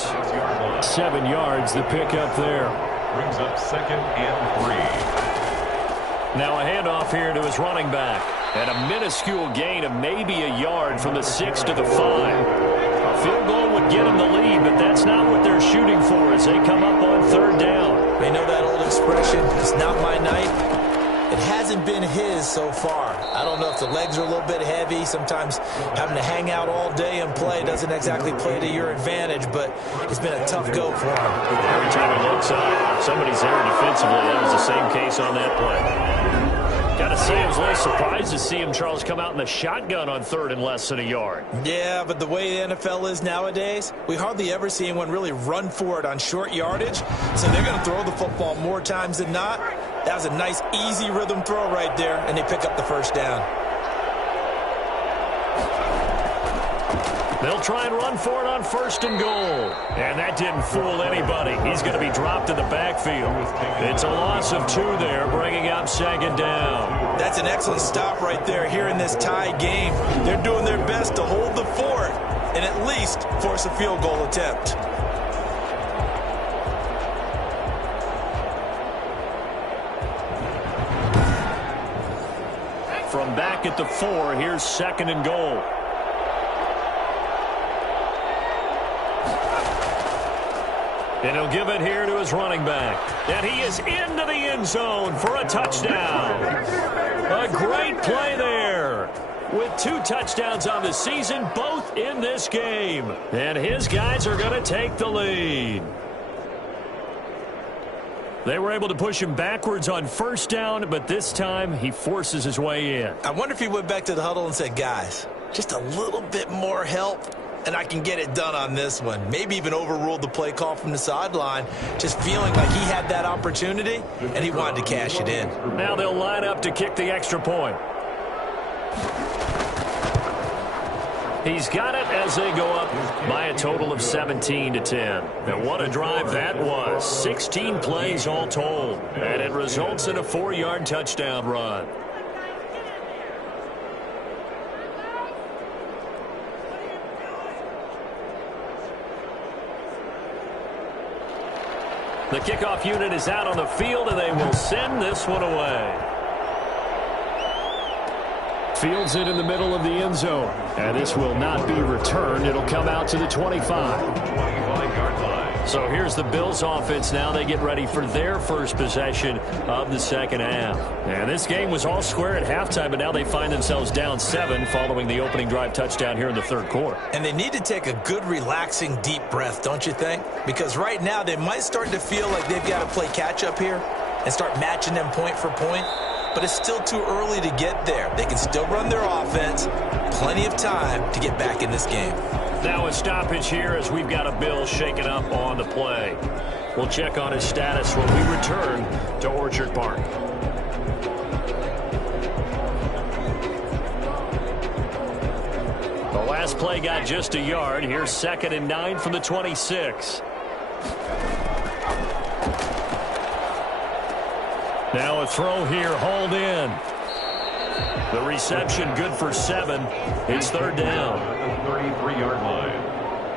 7 yards, the pickup there. Brings up 2nd and 3. Now a handoff here to his running back. And a minuscule gain of maybe a yard from the 6 to the 5. A field goal would get him the lead, but that's not what they're shooting for as they come up on 3rd down. They know that old expression, it's not my night. It hasn't been his so far. I don't know if the legs are a little bit heavy. Sometimes having to hang out all day and play doesn't exactly play to your advantage, but it's been a tough go for him. Every time he looks up, somebody's there defensively. That was the same case on that play. Got to say, I was a little surprised to see him, Charles, come out in the shotgun on 3rd and less than a yard. Yeah, but the way the NFL is nowadays, we hardly ever see anyone really run for it on short yardage. So they're going to throw the football more times than not. That was a nice, easy rhythm throw right there, and they pick up the 1st down. They'll try and run for it on 1st and goal. And that didn't fool anybody. He's going to be dropped in the backfield. It's a loss of 2 there, bringing up 2nd down. That's an excellent stop right there here in this tie game. They're doing their best to hold the fort and at least force a field goal attempt. From back at the 4, here's 2nd and goal. And he'll give it here to his running back. And he is into the end zone for a touchdown. A great play there. With 2 touchdowns on the season, both in this game. And his guys are going to take the lead. They were able to push him backwards on 1st down, but this time he forces his way in. I wonder if he went back to the huddle and said, guys, just a little bit more help, and I can get it done on this one. Maybe even overruled the play call from the sideline, just feeling like he had that opportunity, and he wanted to cash it in. Now they'll line up to kick the extra point. He's got it as they go up by a total of 17-10. And what a drive that was. 16 plays all told. And it results in a 4-yard touchdown run. The kickoff unit is out on the field, and they will send this one away. Fields it in the middle of the end zone. And this will not be returned. It'll come out to the 25. 25-yard line. So here's the Bills offense now. They get ready for their first possession of the 2nd half. And this game was all square at halftime, but now they find themselves down 7 following the opening drive touchdown here in the 3rd quarter. And they need to take a good, relaxing, deep breath, don't you think? Because right now they might start to feel like they've got to play catch-up here and start matching them point for point. But it's still too early to get there. They can still run their offense. Plenty of time to get back in this game. Now a stoppage here as we've got a Bill shaken up on the play. We'll check on his status when we return to Orchard Park. The last play got just a yard. Here's 2nd and 9 from the 26. Now a throw here, hauled in. The reception good for 7. It's 3rd down. At the 33-yard line.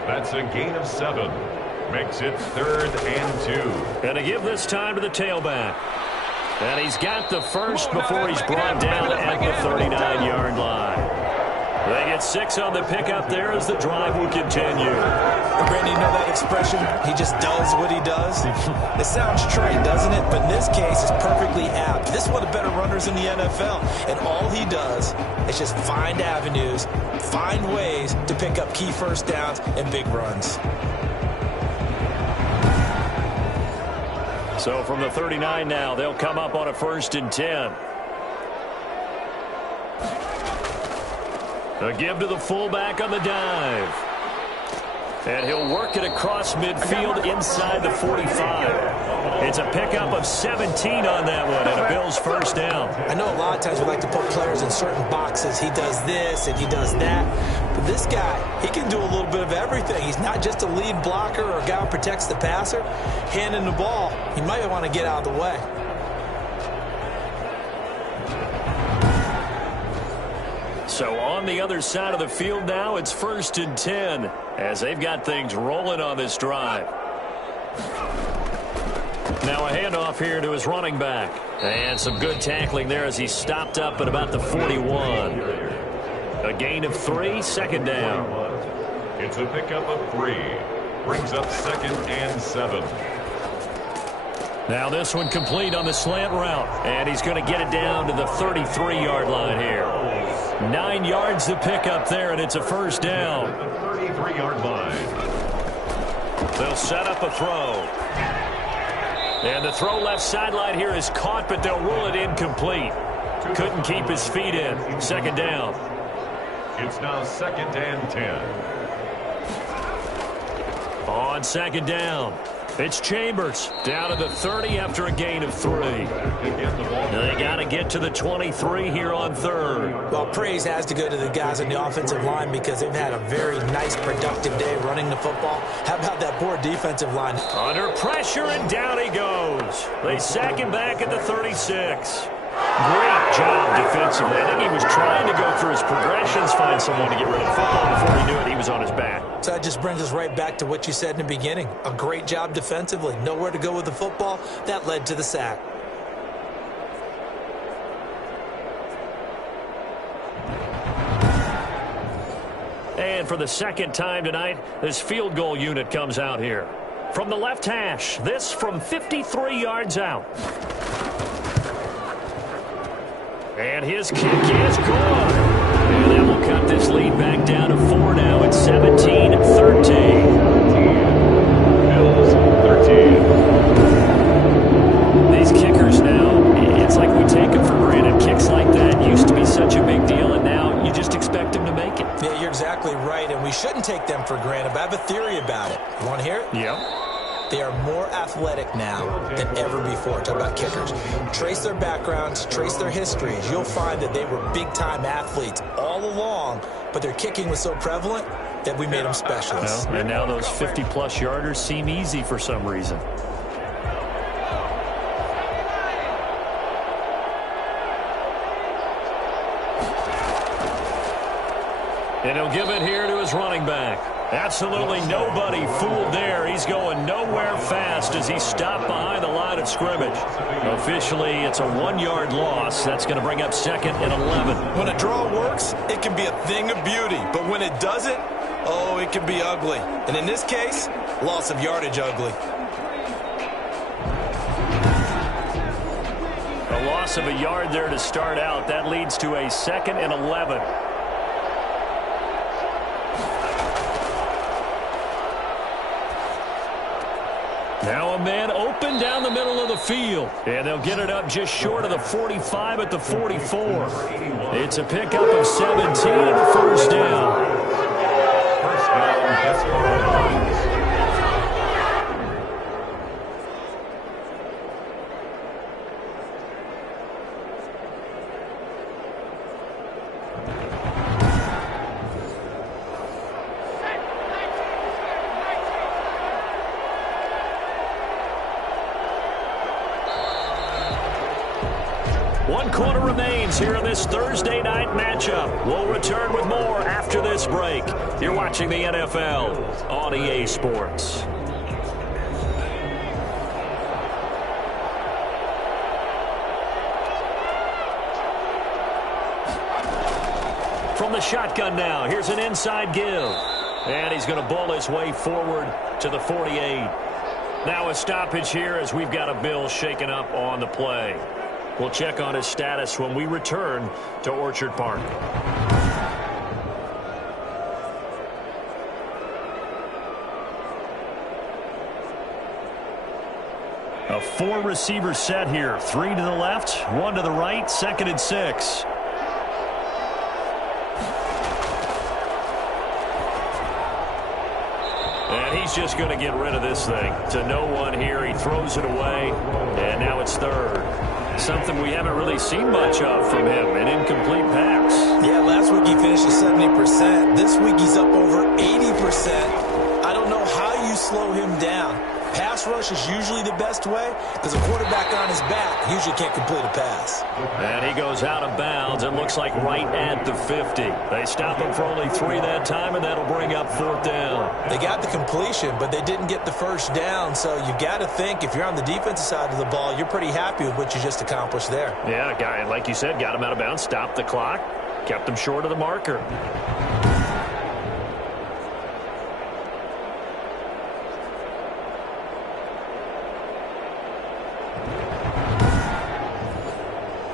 That's a gain of 7. Makes it 3rd and 2. And to give this time to the tailback. And he's got the first before he's brought down at the 39-yard line. They get 6 on the pickup there as the drive will continue. Randy, you know that expression? He just does what he does. It sounds trite, doesn't it? But in this case, it's perfectly apt. This is one of the better runners in the NFL. And all he does is just find avenues, find ways to pick up key 1st downs and big runs. So from the 39 now, they'll come up on a 1st and 10. A give to the fullback on the dive. And he'll work it across midfield inside the 45. It's a pickup of 17 on that one, and a Bills first down. I know a lot of times we like to put players in certain boxes. He does this and he does that. But this guy, he can do a little bit of everything. He's not just a lead blocker or a guy who protects the passer. Handing the ball, he might want to get out of the way. So on the other side of the field now, it's 1st and 10 as they've got things rolling on this drive. Now a handoff here to his running back. And some good tackling there as he stopped up at about the 41. A gain of 3, second down. It's a pickup of 3. Brings up 2nd and 7. Now this one complete on the slant route. And he's going to get it down to the 33-yard line here. 9 yards to pick up there, and it's a first down. At the 33-yard line. They'll set up a throw. And the throw left sideline here is caught, but they'll rule it incomplete. Couldn't keep his feet in. Second down. It's now 2nd and 10. On second down, it's Chambers down to the 30 after a gain of 3. They got to get to the 23 here on third. Well, praise has to go to the guys on the offensive line because they've had a very nice, productive day running the football. How about that poor defensive line? Under pressure, and down he goes. They sack him back at the 36. Great job defensively. I think he was trying to go through his progressions, find someone to get rid of the football. Before he knew it, he was on his back. So that just brings us right back to what you said in the beginning. A great job defensively. Nowhere to go with the football. That led to the sack. And for the second time tonight, this field goal unit comes out here. From the left hash, this from 53 yards out. And his kick is good. And that will cut this lead back down to 4 now. It's 17-13. Bills 13. These kickers now, it's like we take them for granted. Kicks like that used to be such a big deal, and now you just expect them to make it. Yeah, you're exactly right, and we shouldn't take them for granted, but I have a theory about it. You want to hear it? Yep. They are more athletic now than ever before. Talk about kickers. Trace their backgrounds, trace their histories. You'll find that they were big-time athletes all along, but their kicking was so prevalent that we made them specialists. Well, and now those 50-plus yarders seem easy for some reason. And he'll give it here to his running back. Absolutely nobody fooled there. He's going nowhere fast as he stopped behind the line of scrimmage. Officially, it's a 1-yard loss. That's going to bring up 2nd and 11. When a draw works, it can be a thing of beauty. But when it doesn't, oh, it can be ugly. And in this case, loss of yardage ugly. A loss of a yard there to start out. That leads to a 2nd and 11. Now a man open down the middle of the field. And they'll get it up just short of the 45 at the 44. It's a pickup of 17 and a first down. First down, Desperados. One quarter remains here in this Thursday night matchup. We'll return with more after this break. You're watching the NFL on EA Sports. From the shotgun now, here's an inside give. And he's going to bowl his way forward to the 48. Now a stoppage here as we've got a Bill shaken up on the play. We'll check on his status when we return to Orchard Park. A 4-receiver set here. 3 to the left, 1 to the right, 2nd and 6. And he's just going to get rid of this thing. To no one here. He throws it away. And now it's third. Something we haven't really seen much of from him. An incomplete pass. Yeah, last week he finished at 70%. This week he's up over 80%. I don't know how you slow him down. Pass rush is usually the best way because a quarterback on his back usually can't complete a pass. And he goes out of bounds. It looks like right at the 50. They stop him for only 3 that time, and that'll bring up 4th down. They got the completion, but they didn't get the first down. So you got to think if you're on the defensive side of the ball, you're pretty happy with what you just accomplished there. Yeah, guy, like you said, got him out of bounds, stopped the clock, kept him short of the marker.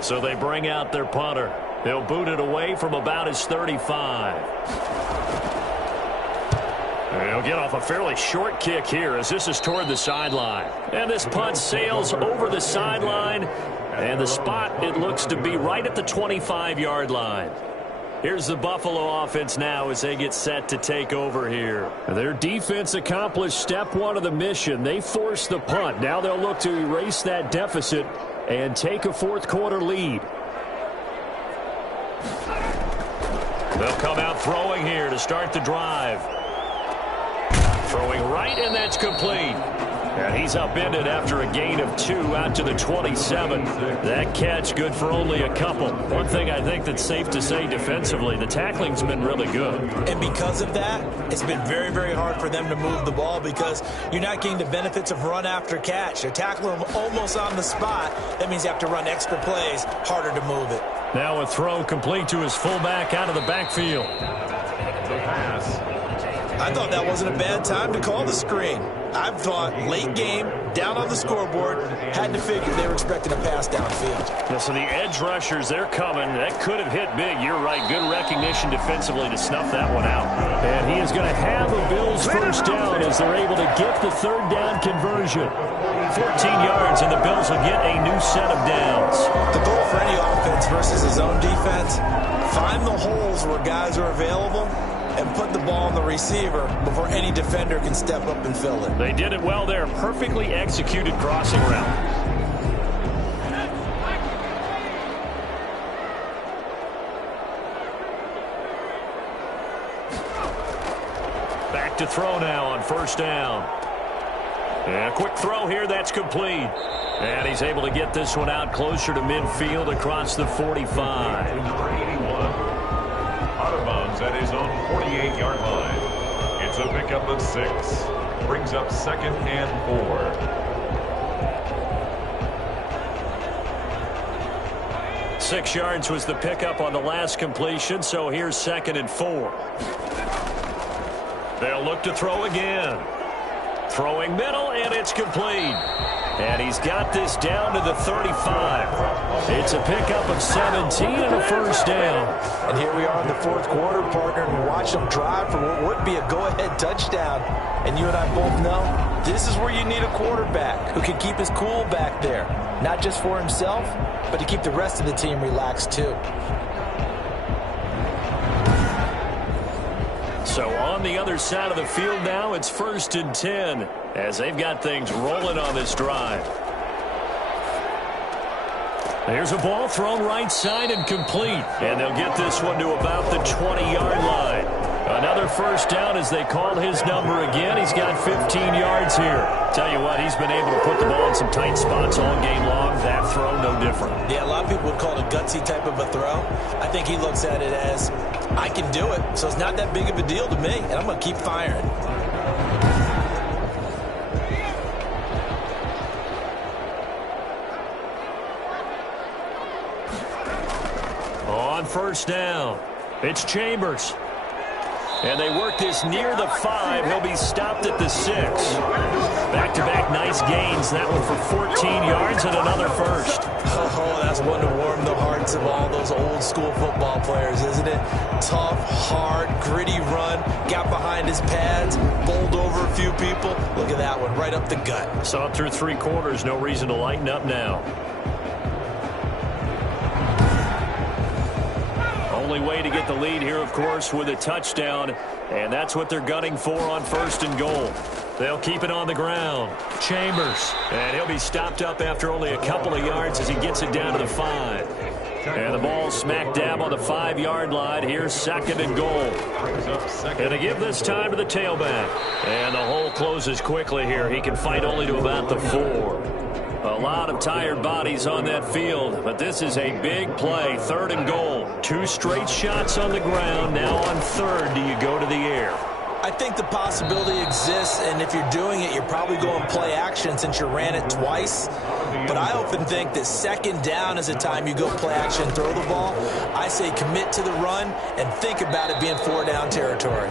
So they bring out their punter. He'll boot it away from about his 35. He'll get off a fairly short kick here as this is toward the sideline. And this punt sails over the sideline. And the spot, it looks to be right at the 25-yard line. Here's the Buffalo offense now as they get set to take over here. Their defense accomplished step 1 of the mission. They forced the punt. Now they'll look to erase that deficit and take a 4th quarter lead. They'll come out throwing here to start the drive. Throwing right, and that's complete. And he's upended after a gain of 2 out to the 27. That catch good for only a couple. One thing I think that's safe to say defensively, the tackling's been really good. And because of that, it's been very, very hard for them to move the ball because you're not getting the benefits of run after catch. They're tackling them almost on the spot. That means you have to run extra plays, harder to move it. Now a throw complete to his fullback out of the backfield. The pass. I thought that wasn't a bad time to call the screen. I thought late game, down on the scoreboard, had to figure they were expecting a pass downfield. Yeah, so the edge rushers, they're coming. That could have hit big. You're right. Good recognition defensively to snuff that one out. And he is going to have a Bills first down as they're able to get the 3rd down conversion. 14 yards, and the Bills will get a new set of downs. The goal for any offense versus his own defense, find the holes where guys are available and put the ball on the receiver before any defender can step up and fill it. They did it well there. Perfectly executed crossing route. Back to throw now on 1st down. And a quick throw here. That's complete. And he's able to get this one out closer to midfield across the 45. Number 81. Out of bounds at his own 48-yard line. It's a pickup of 6. Brings up 2nd and 4. 6 yards was the pickup on the last completion, so here's 2nd and 4. They'll look to throw again. Throwing middle, and it's complete. And he's got this down to the 35. It's a pickup of 17 and a 1st down. And here we are in the 4th quarter, partner, and watch them drive for what would be a go-ahead touchdown. And you and I both know this is where you need a quarterback who can keep his cool back there. Not just for himself, but to keep the rest of the team relaxed too. So on the other side of the field now, it's 1st and 10 as they've got things rolling on this drive. There's a ball thrown right side and complete. And they'll get this one to about the 20-yard line. Another 1st down as they call his number again. He's got 15 yards here. Tell you what, he's been able to put the ball in some tight spots all game long. That throw, no different. Yeah, a lot of people would call it a gutsy type of a throw. I think he looks at it as, I can do it, so it's not that big of a deal to me, and I'm going to keep firing. On 1st down, it's Chambers. And they work this near the 5. He'll be stopped at the 6. Back-to-back nice gains. That one for 14 yards and another 1st. Oh, that's one to warm the hearts of all those old-school football players, isn't it? Tough, hard, gritty run. Got behind his pads, bowled over a few people. Look at that one, right up the gut. Saw it through 3 quarters. No reason to lighten up now. Only way to get the lead here, of course, with a touchdown. And that's what they're gunning for on 1st and goal. They'll keep it on the ground. Chambers. And he'll be stopped up after only a couple of yards as he gets it down to the 5. And the ball smack dab on the 5-yard line. Here's 2nd and goal. And to give this time to the tailback. And the hole closes quickly here. He can fight only to about the 4. A lot of tired bodies on that field, but this is a big play. 3rd and goal. 2 straight shots on the ground. Now on 3rd, do you go to the air? I think the possibility exists, and if you're doing it, you're probably going play action since you ran it twice. But I often think that 2nd down is a time you go play action and throw the ball. I say commit to the run and think about it being 4-down territory.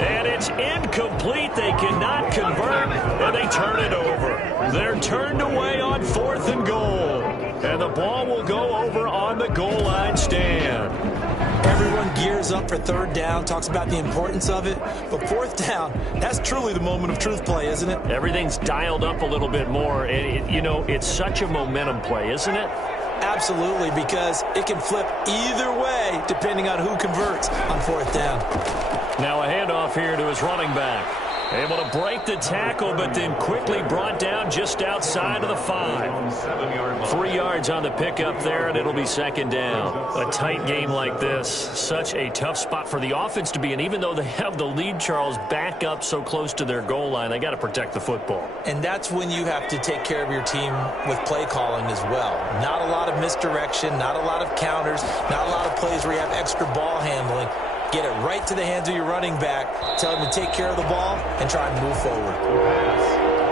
And it's incomplete. They cannot convert, and they turn it over. They're turned away on 4th and goal. And the ball will go over on the goal line stand. Everyone gears up for 3rd down, talks about the importance of it. But 4th down, that's truly the moment of truth play, isn't it? Everything's dialed up a little bit more. And, it's such a momentum play, isn't it? Absolutely, because it can flip either way depending on who converts on 4th down. Now a handoff here to his running back. Able to break the tackle, but then quickly brought down just outside of the 5. 3 yards on the pickup there, and it'll be 2nd down. A tight game like this, such a tough spot for the offense to be in. Even though they have the lead, Charles, back up so close to their goal line, they got to protect the football. And that's when you have to take care of your team with play calling as well. Not a lot of misdirection, not a lot of counters, not a lot of plays where you have extra ball handling. Get it right to the hands of your running back. Tell him to take care of the ball and try and move forward.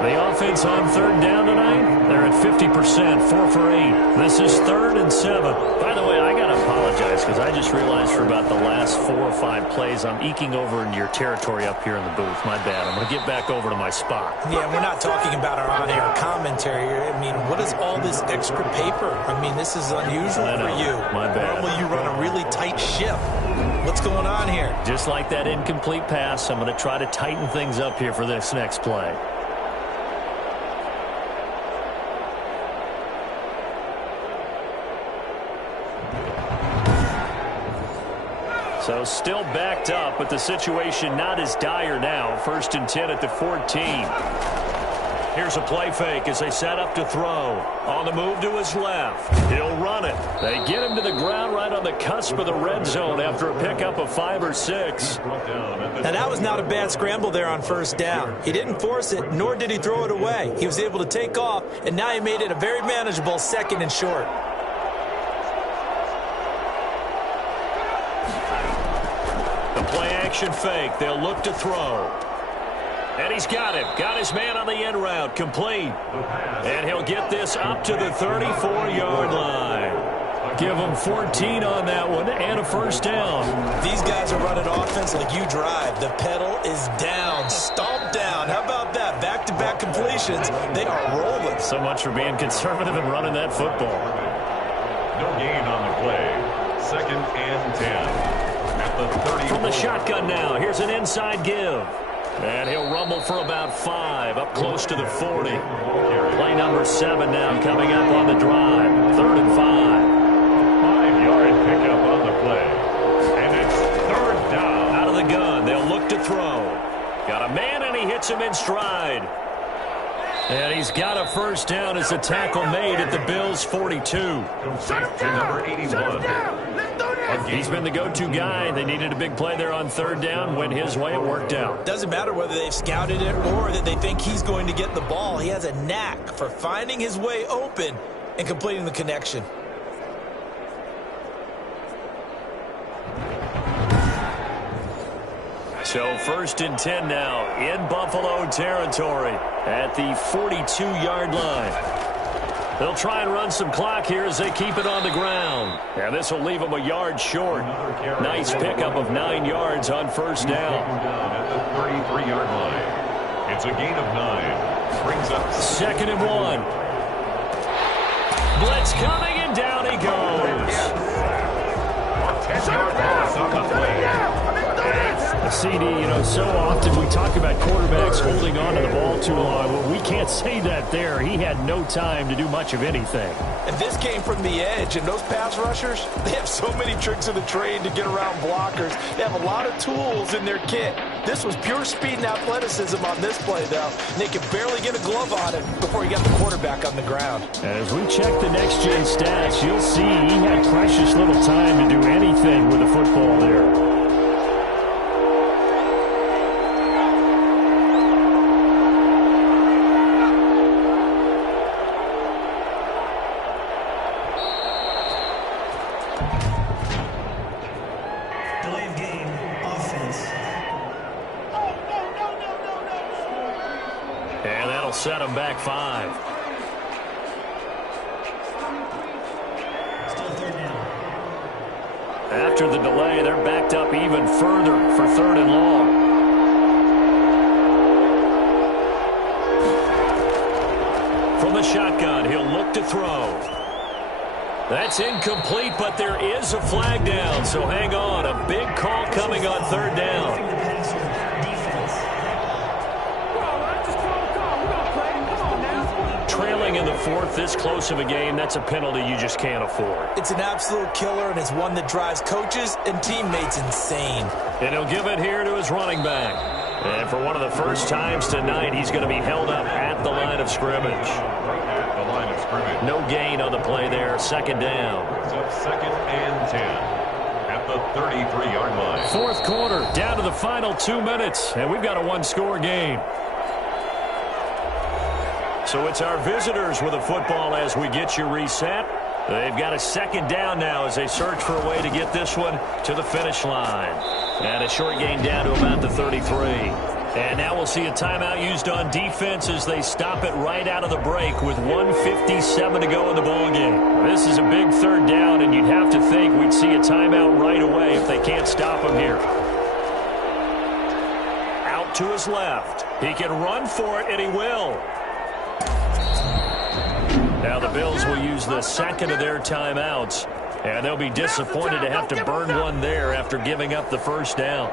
The offense on 3rd down tonight, they're at 50%, 4 for 8. This is 3rd and 7. By the way, I got to apologize because I just realized for about the last 4 or 5 plays, I'm eking over into your territory up here in the booth. My bad. I'm going to get back over to my spot. Yeah, we're not talking about our on-air commentary here. I mean, what is all this extra paper? I mean, this is unusual for you. My bad. Normally you run a really tight ship. What's going on here? Just like that incomplete pass, I'm going to try to tighten things up here for this next play. So still backed up, but the situation not as dire now. 1st and 10 at the 14. Here's a play fake as they set up to throw. On the move to his left. He'll run it. They get him to the ground right on the cusp of the red zone after a pickup of 5 or 6. Now, that was not a bad scramble there on 1st down. He didn't force it, nor did he throw it away. He was able to take off, and now he made it a very manageable 2nd and short. Play-action fake. They'll look to throw. And he's got him. Got his man on the end route. Complete. And he'll get this up to the 34-yard line. Give him 14 on that one and a 1st down. These guys are running offense like you drive. The pedal is down. Stomp down. How about that? Back-to-back completions. They are rolling. So much for being conservative and running that football. No gain on the play. 2nd and 10. From the shotgun now, here's an inside give. And he'll rumble for about 5, up close to the 40. Play number 7 now coming up on the drive. 3rd and 5. 5-yard pickup on the play. And it's 3rd down. Out of the gun, they'll look to throw. Got a man, and he hits him in stride. And he's got a 1st down as the tackle made at the Bills' 42. Number 81. He's been the go-to guy. They needed a big play there on 3rd down. Went his way, it worked out. Doesn't matter whether they've scouted it or that they think he's going to get the ball. He has a knack for finding his way open and completing the connection. So 1st and 10 now in Buffalo territory at the 42-yard line. They'll try and run some clock here as they keep it on the ground. And this will leave them a yard short. Nice pickup of 9 yards on 1st down. At the 33-yard line. It's a gain of 9. Brings up 2nd and 1. Blitz coming, and down he goes. 10-yard loss on the play. The CD, so often we talk about quarterbacks holding on to the ball too long. Well, we can't say that there. He had no time to do much of anything. And this came from the edge, and those pass rushers, they have so many tricks of the trade to get around blockers. They have a lot of tools in their kit. This was pure speed and athleticism on this play, though. And they could barely get a glove on it before he got the quarterback on the ground. And as we check the next-gen stats, you'll see he had precious little time to do anything with the football there. Set him back 5. Still third down. After the delay, they're backed up even further for 3rd and long. From the shotgun, he'll look to throw. That's incomplete, but there is a flag down, so hang on. A big call coming on 3rd down. Trailing in the 4th, this close of a game, that's a penalty you just can't afford. It's an absolute killer, and it's one that drives coaches and teammates insane. And he'll give it here to his running back. And for one of the first times tonight, he's going to be held up at the line of scrimmage. At the line of scrimmage. No gain on the play there. 2nd down. It's up 2nd and 10 at the 33-yard line. 4th quarter, down to the final 2 minutes, and we've got a 1-score game. So it's our visitors with a football as we get you reset. They've got a 2nd down now as they search for a way to get this one to the finish line. And a short gain down to about the 33. And now we'll see a timeout used on defense as they stop it right out of the break with 1:57 to go in the ballgame. This is a big 3rd down, and you'd have to think we'd see a timeout right away if they can't stop him here. Out to his left. He can run for it, and he will. Now the Bills will use the 2nd of their timeouts, and they'll be disappointed to have to burn one there after giving up the 1st down.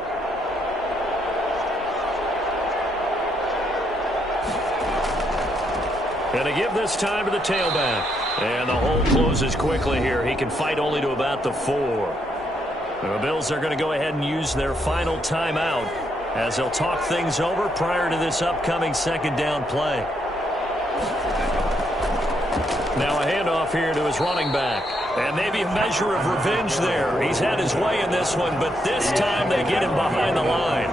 And they give this time to the tailback. And the hole closes quickly here. He can fight only to about the 4. The Bills are going to go ahead and use their final timeout as they'll talk things over prior to this upcoming 2nd down play. Now a handoff here to his running back. And maybe a measure of revenge there. He's had his way in this one, but this time they get him behind the line.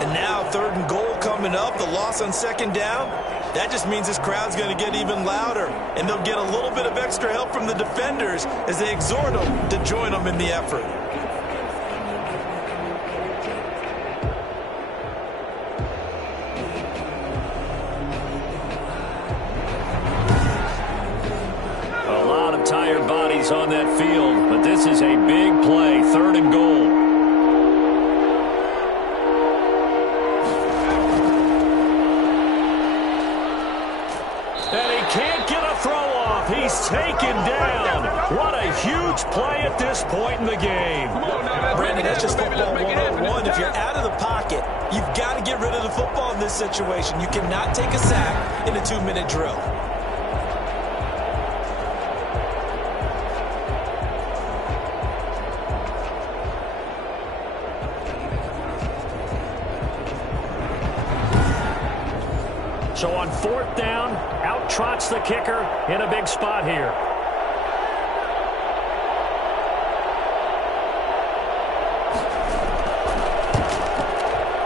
And now 3rd and goal coming up. The loss on 2nd down. That just means this crowd's going to get even louder. And they'll get a little bit of extra help from the defenders as they exhort them to join them in the effort. Tired bodies on that field, but this is a big play. 3rd and goal. And he can't get a throw off. He's taken down. What a huge play at this point in the game. Brandon, that's just football 101. If you're out of the pocket, you've got to get rid of the football in this situation. You cannot take a sack in a 2-minute drill. So on 4th down, out trots the kicker in a big spot here.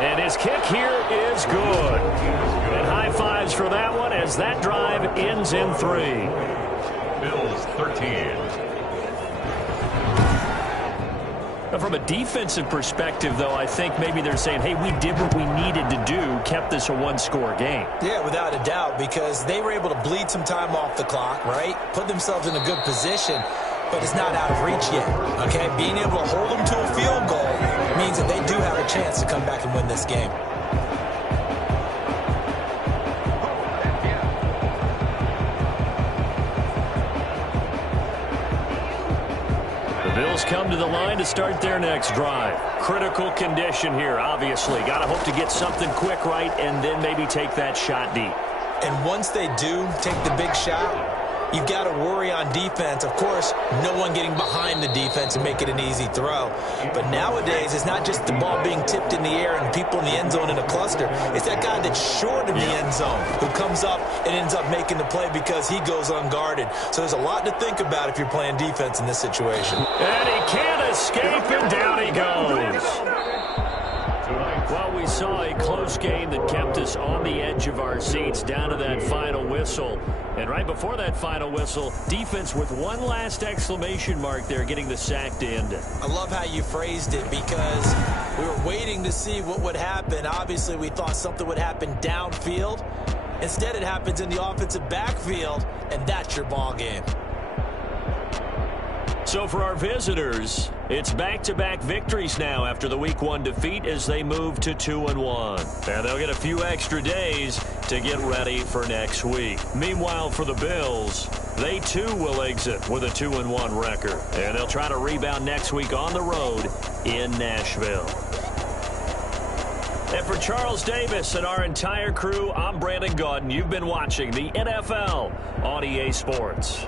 And his kick here is good. And high fives for that one as that drive ends in 3. Bills 13. From a defensive perspective, though, I think maybe they're saying, hey, we did what we needed to do, kept this a 1-score game. Yeah, without a doubt, because they were able to bleed some time off the clock, right? Put themselves in a good position, but it's not out of reach yet, okay? Being able to hold them to a field goal means that they do have a chance to come back and win this game. Bills come to the line to start their next drive. Critical condition here, obviously. Got to hope to get something quick right and then maybe take that shot deep. And once they do take the big shot, you've got to worry on defense. Of course, no one getting behind the defense and make it an easy throw. But nowadays, it's not just the ball being tipped in the air and people in the end zone in a cluster. It's that guy that's short of the end zone who comes up and ends up making the play because he goes unguarded. So there's a lot to think about if you're playing defense in this situation. And he can't escape, and down he goes. Well, we saw a close game that kept us on the edge of our seats down to that final whistle. And right before that final whistle, defense with one last exclamation mark there, getting the sack to end it. I love how you phrased it because we were waiting to see what would happen. Obviously, we thought something would happen downfield. Instead, it happens in the offensive backfield, and that's your ball game. So for our visitors, it's back-to-back victories now after the Week 1 defeat as they move to 2-1. And they'll get a few extra days to get ready for next week. Meanwhile, for the Bills, they too will exit with a 2-1 record. And they'll try to rebound next week on the road in Nashville. And for Charles Davis and our entire crew, I'm Brandon Gaudin. You've been watching the NFL on EA Sports.